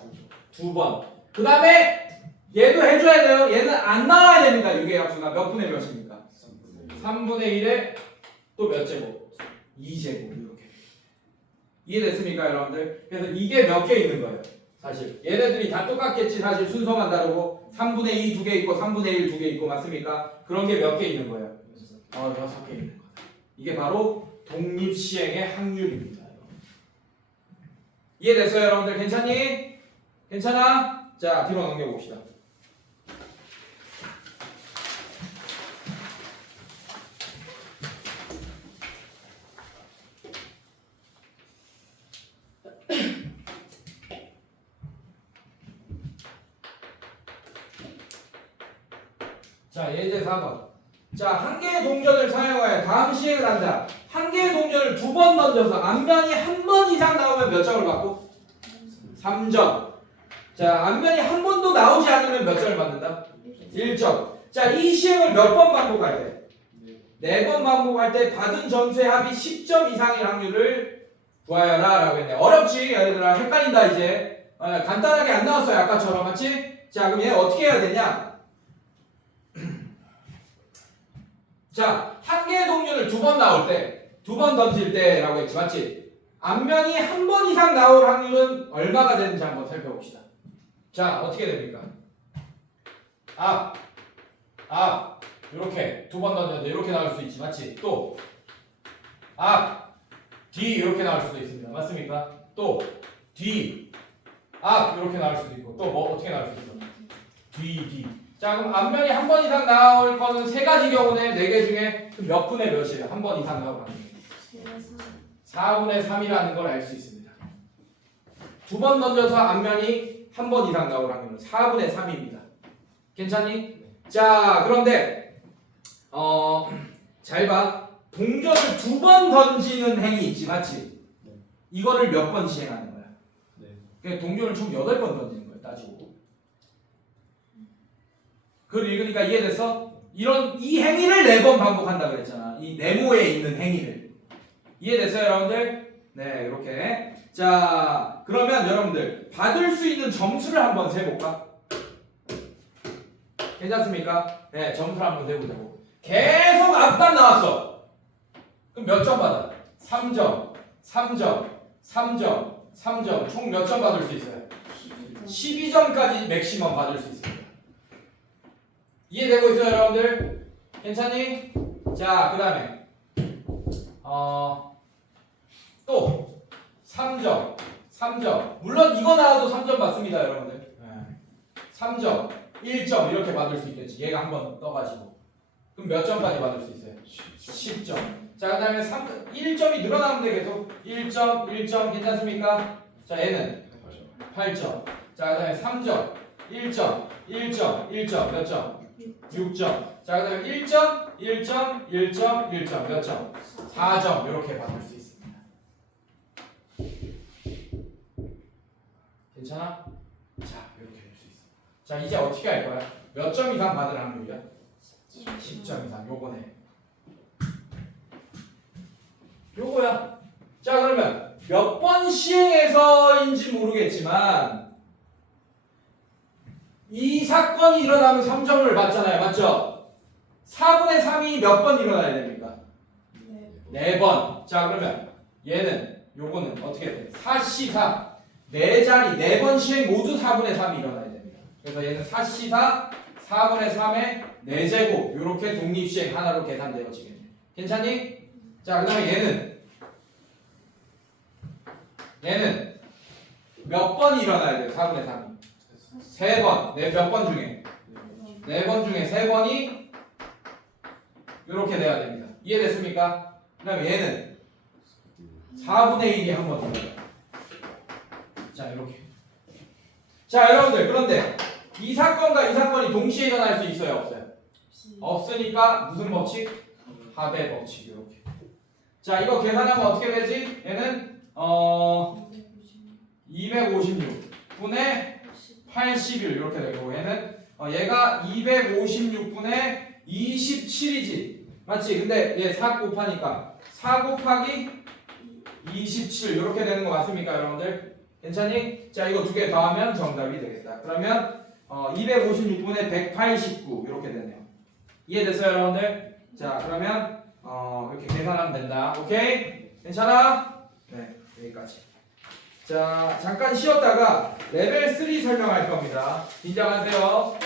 2번. 그 다음에 얘도 해줘야 돼요. 얘는 안 나와야 됩니다. 6의 약수가 몇 분의 몇입니까? 3분의 1에 또 몇 제곱? 2제곱. 이렇게. 이해됐습니까, 여러분들? 그래서 이게 몇 개 있는 거예요. 사실 얘네들이 다 똑같겠지. 사실 순서만 다르고 3분의 2 두 개 있고 3분의 1 두 개 있고 맞습니까? 그런 게 몇 개 있는 거예요? 6개 있는 거다. 이게 바로 독립시행의 확률입니다. 이해됐어요, 여러분들? 괜찮니? 괜찮아? 자, 뒤로 넘겨봅시다. 자, 예제 4번. 자, 한 개의 동전을 사용하여 다음 시행을 한다. 한 개의 동전을 2번 던져서 앞면이 한 번 이상 나오면 몇 점을 받고? 3점. 자, 앞면이 한 번도 나오지 않으면 몇 점을 받는다? 1점. 자, 이 시행을 몇 번 반복할 때? 4번 반복할 때 받은 점수의 합이 10점 이상일 확률을 구하여라 라고 했네. 어렵지, 얘들아. 헷갈린다 이제. 간단하게 안 나왔어요, 아까처럼. 맞지? 자, 그럼 얘 어떻게 해야 되냐? 자, 한 개의 동전을 2번 나올 때, 2번 던질 때라고 했지, 맞지? 앞면이 한 번 이상 나올 확률은 얼마가 되는지 한번 살펴봅시다. 자, 어떻게 됩니까? 앞, 이렇게 2번 던졌는데 이렇게 나올 수 있지, 맞지? 또 앞, 뒤 이렇게 나올 수도 있습니다, 맞습니까? 또 뒤, 앞 이렇게 나올 수도 있고 또 뭐 어떻게 나올 수도 있어? 뒤. 자, 그럼 앞면이 한 번 이상 나올 거는 세 가지 경우네. 네 개 중에 몇 분의 몇이에요? 한 번 이상 나올 확률. 4분의 3이라는 걸 알 수 있습니다. 두 번 던져서 앞면이 한 번 이상 나올 확률은 4분의 3입니다. 괜찮니? 자, 그런데 잘 봐. 동전을 두 번 던지는 행위 있지, 맞지? 네. 이거를 몇 번 시행하는 거야? 네. 그러니까 동전을 총 8번 던지는 거야, 따지고. 그걸 읽으니까 이해됐어? 이 행위를 4번 반복한다 그랬잖아. 이 네모에 있는 행위를. 이해됐어요, 여러분들? 네, 이렇게. 자, 그러면 여러분들 받을 수 있는 점수를 한번 세볼까? 괜찮습니까? 네, 점수를 한번 세보자고. 계속 앞만 나왔어. 그럼 몇 점 받아? 3점, 3점, 3점, 3점. 총 몇 점 받을 수 있어요? 12점까지 맥시멈 받을 수 있습니다. 이해되고 있어요, 여러분들? 괜찮니? 자, 그 다음에 또 3점, 3점. 물론 이거 나와도 3점 받습니다, 여러분들. 3점, 1점 이렇게 받을 수 있겠지. 얘가 한번 떠가지고. 그럼 몇 점까지 받을 수 있어요? 10점. 자, 그 다음에 1점이 늘어나면 돼, 계속. 1점, 1점 괜찮습니까? 자, 얘는 8점. 자, 그 다음에 3점, 1점, 1점, 1점, 몇 점? 6점. 자, 그 다음에 1점, 1점, 1점, 1점, 몇 점? 4점. 이렇게 받을 수 있습니다. 괜찮아? 자, 이렇게 될 수 있어. 자, 이제 어떻게 할 거야? 몇 점 이상 받을 확률이야? 10점 이상. 요거네. 요거야. 자, 그러면 몇 번 시행해서인지 모르겠지만 이 사건이 일어나면 3점을 받잖아요. 맞죠? 4분의 3이 몇 번 일어나야 됩니까? 4번. 자, 그러면 얘는 요거는 어떻게 돼? 4C4 4자리 4번 시행 모두 4분의 3이 일어나야 됩니다. 그래서 얘는 4C4 4분의 3의 4제곱 요렇게 독립시행 하나로 계산되어지겠네요. 괜찮니? 자, 그 다음에 얘는 몇 번 일어나야 돼요? 4분의 3이 3번. 몇 번 중에? 4번 중에 3번이 요렇게 돼야 됩니다. 이해됐습니까? 그 다음에 얘는 4분의 1이 한 번 일어나요. 자, 이렇게. 자, 여러분들, 그런데 이 사건과 이 사건이 동시에 일어날 수 있어요, 없어요? 없으니까 무슨 법칙? 합의 법칙. 이렇게. 자, 이거 계산하면 어떻게 되지? 얘는 256분의 81 이렇게 되고, 얘는 얘가 256분의 27이지, 맞지? 근데 얘 4 곱하니까 4 곱하기 27 이렇게 되는 거 맞습니까, 여러분들? 괜찮니? 자, 이거 두 개 더하면 정답이 되겠다. 그러면 256분의 189 이렇게 되네요. 이해됐어요, 여러분들? 자, 그러면 이렇게 계산하면 된다. 오케이? 괜찮아? 네, 여기까지. 자, 잠깐 쉬었다가 레벨 3 설명할 겁니다. 긴장하세요.